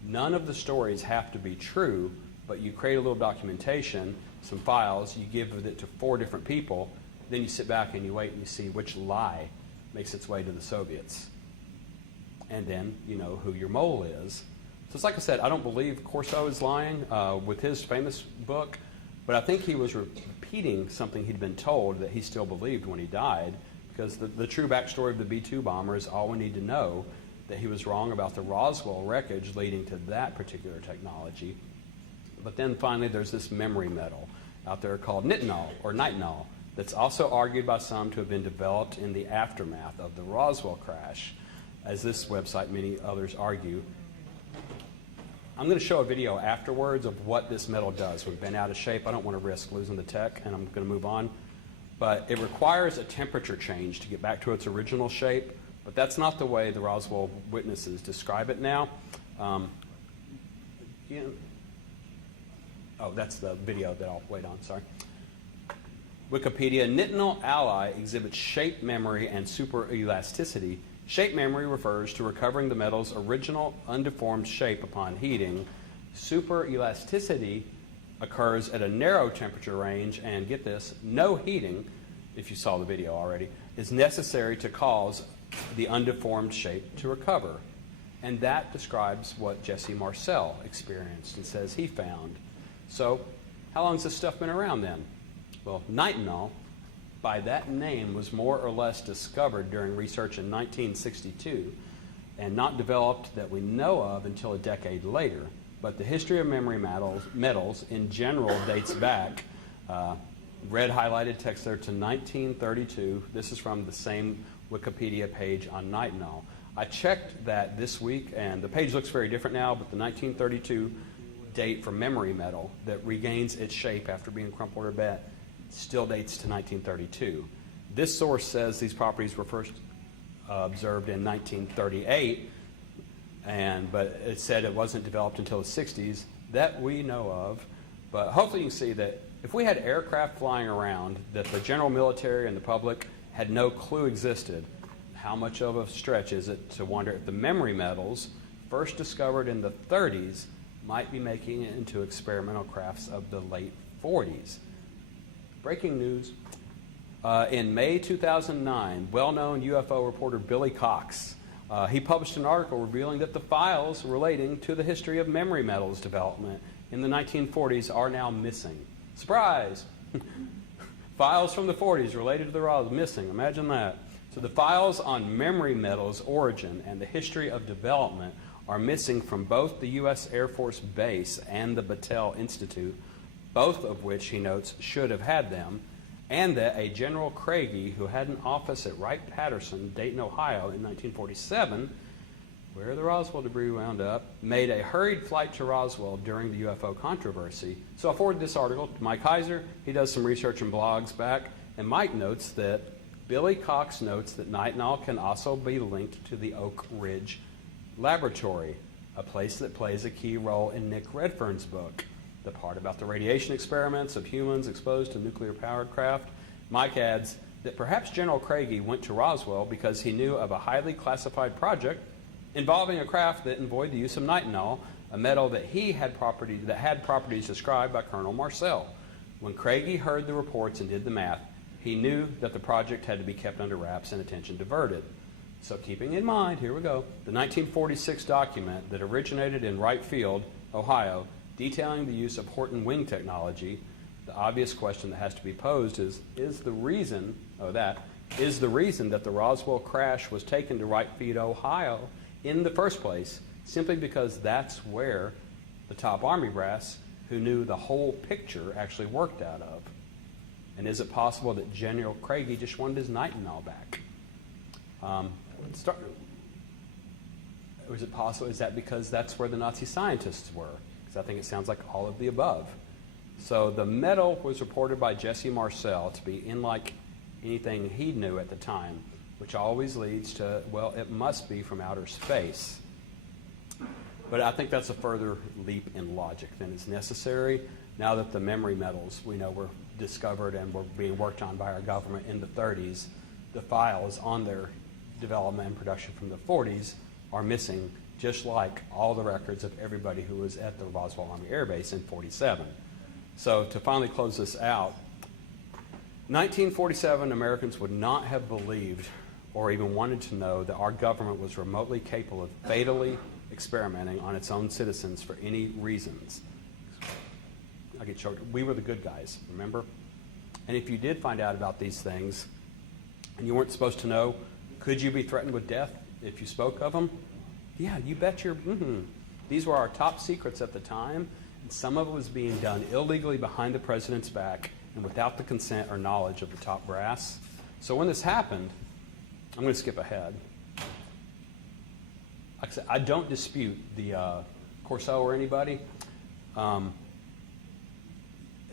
None of the stories have to be true, but you create a little documentation, some files, you give it to 4 different people, then you sit back and you wait and you see which lie makes its way to the Soviets. And then you know who your mole is. So it's like I said, I don't believe Corso is lying with his famous book, but I think he was repeating something he'd been told that he still believed when he died, because the true backstory of the B-2 bomber is all we need to know, that he was wrong about the Roswell wreckage leading to that particular technology. But then finally there's this memory metal out there called nitinol or nitinol that's also argued by some to have been developed in the aftermath of the Roswell crash, as this website, many others argue. I'm going to show a video afterwards of what this metal does. We've been out of shape. I don't want to risk losing the tech, and I'm going to move on. But it requires a temperature change to get back to its original shape, but that's not the way the Roswell witnesses describe it now. Oh, that's the video that I'll wait on, sorry. Wikipedia, nitinol alloy exhibits shape memory and superelasticity. Shape memory refers to recovering the metal's original undeformed shape upon heating. Superelasticity occurs at a narrow temperature range, and get this, no heating, if you saw the video already, is necessary to cause the undeformed shape to recover. And that describes what Jesse Marcel experienced and says he found. So, How long has this stuff been around then? Well, nitinol, by that name, was more or less discovered during research in 1962 and not developed that we know of until a decade later. But the history of memory metals in general dates back, red highlighted text there, to 1932. This is from the same Wikipedia page on nitinol. I checked that this week, and the page looks very different now, but the 1932 date for memory metal that regains its shape after being crumpled or bent still dates to 1932. This source says these properties were first observed in 1938, but it said it wasn't developed until the 60s. That we know of, but hopefully you can see that if we had aircraft flying around that the general military and the public had no clue existed, how much of a stretch is it to wonder if the memory metals, first discovered in the 30s, might be making it into experimental crafts of the late 40s. Breaking news. In May 2009, well-known UFO reporter Billy Cox, he published an article revealing that the files relating to the history of memory metals development in the 1940s are now missing. Surprise! Files from the 40s related to the Roswell missing. Imagine that. So the files on memory metals' origin and the history of development are missing from both the U.S. Air Force Base and the Battelle Institute, both of which, he notes, should have had them, and that a General Craigie, who had an office at Wright-Patterson, Dayton, Ohio, in 1947, where the Roswell debris wound up, made a hurried flight to Roswell during the UFO controversy. So I forwarded this article to Mike Heiser. He does some research and blogs back, and Mike notes that Billy Cox notes that nitinol can also be linked to the Oak Ridge Laboratory, a place that plays a key role in Nick Redfern's book, the part about the radiation experiments of humans exposed to nuclear-powered craft. Mike adds that perhaps General Craigie went to Roswell because he knew of a highly classified project involving a craft that employed the use of nitinol, a metal that had properties described by Colonel Marcel. When Craigie heard the reports and did the math, he knew that the project had to be kept under wraps and attention diverted. So keeping in mind, here we go, the 1946 document that originated in Wright Field, Ohio, detailing the use of Horton wing technology, the obvious question that has to be posed is the reason that the Roswell crash was taken to Wright Field, Ohio in the first place, simply because that's where the top Army brass, who knew the whole picture, actually worked out of? And is it possible that General Craigie just wanted his nitinol back? Is that because that's where the Nazi scientists were? Because I think it sounds like all of the above. So the metal was reported by Jesse Marcel to be unlike anything he knew at the time, which always leads to, well, it must be from outer space. But I think that's a further leap in logic than is necessary now that the memory metals we know were discovered and were being worked on by our government in the 30s. The files on their development and production from the 40s are missing, just like all the records of everybody who was at the Roswell Army Air Base in 47. So to finally close this out, 1947 Americans would not have believed or even wanted to know that our government was remotely capable of fatally experimenting on its own citizens for any reasons. I get choked. We were the good guys, remember? And if you did find out about these things and you weren't supposed to know, could you be threatened with death if you spoke of them? Yeah, you bet you're... These were our top secrets at the time, and some of it was being done illegally behind the president's back and without the consent or knowledge of the top brass. So when this happened, I'm going to skip ahead. Like I said, I don't dispute the Corso or anybody. It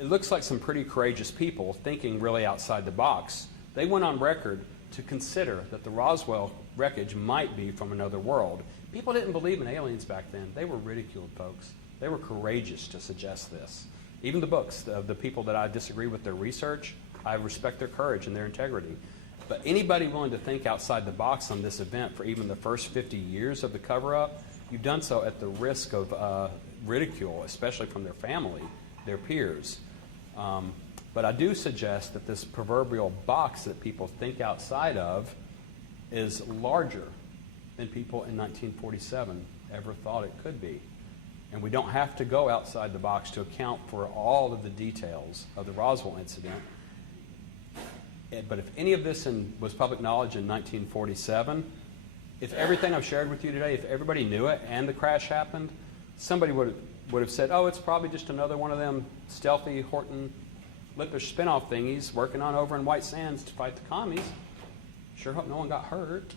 looks like some pretty courageous people thinking really outside the box. They went on record to consider that the Roswell wreckage might be from another world. People didn't believe in aliens back then. They were ridiculed, folks. They were courageous to suggest this. Even the books of the people that I disagree with their research, I respect their courage and their integrity. But anybody willing to think outside the box on this event for even the first 50 years of the cover-up, you've done so at the risk of ridicule, especially from their family, their peers. But I do suggest that this proverbial box that people think outside of is larger than people in 1947 ever thought it could be. And we don't have to go outside the box to account for all of the details of the Roswell incident. But if any of this was public knowledge in 1947, if everything I've shared with you today, if everybody knew it and the crash happened, somebody would have said, oh, it's probably just another one of them stealthy Horton Lippish spinoff thingies working on over in White Sands to fight the commies. Sure hope no one got hurt.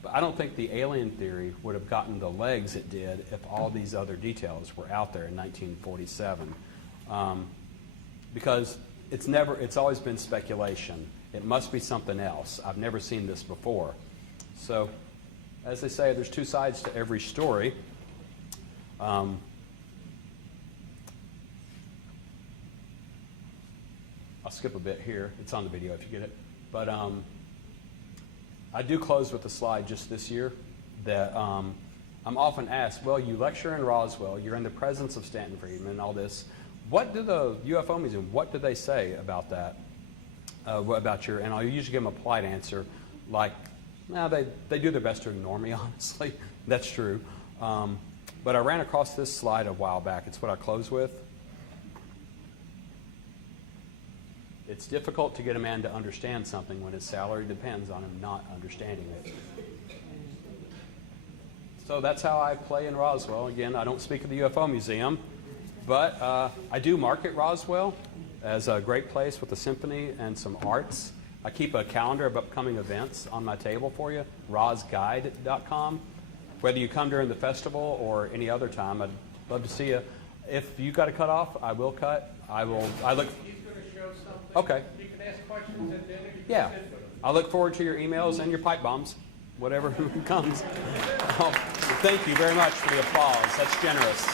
But I don't think the alien theory would have gotten the legs it did if all these other details were out there in 1947. Because it's always been speculation. It must be something else. I've never seen this before. So, as they say, there's two sides to every story. I'll skip a bit here. It's on the video if you get it. But I do close with a slide just this year that I'm often asked, well, you lecture in Roswell, you're in the presence of Stanton Friedman and all this. What do the UFO Museum, what do they say about that? And I'll usually give them a polite answer, like, no, they do their best to ignore me, honestly. That's true. But I ran across this slide a while back. It's what I close with. It's difficult to get a man to understand something when his salary depends on him not understanding it. So that's how I play in Roswell. Again, I don't speak of the UFO Museum, but I do market Roswell as a great place with a symphony and some arts. I keep a calendar of upcoming events on my table for you, rosguide.com. Whether you come during the festival or any other time, I'd love to see you. If you got to cut off, I will cut. I look. He's going to show something. Okay. You can ask questions at dinner. Yeah. I look forward to your emails and your pipe bombs, whatever comes. Thank you very much for the applause. That's generous.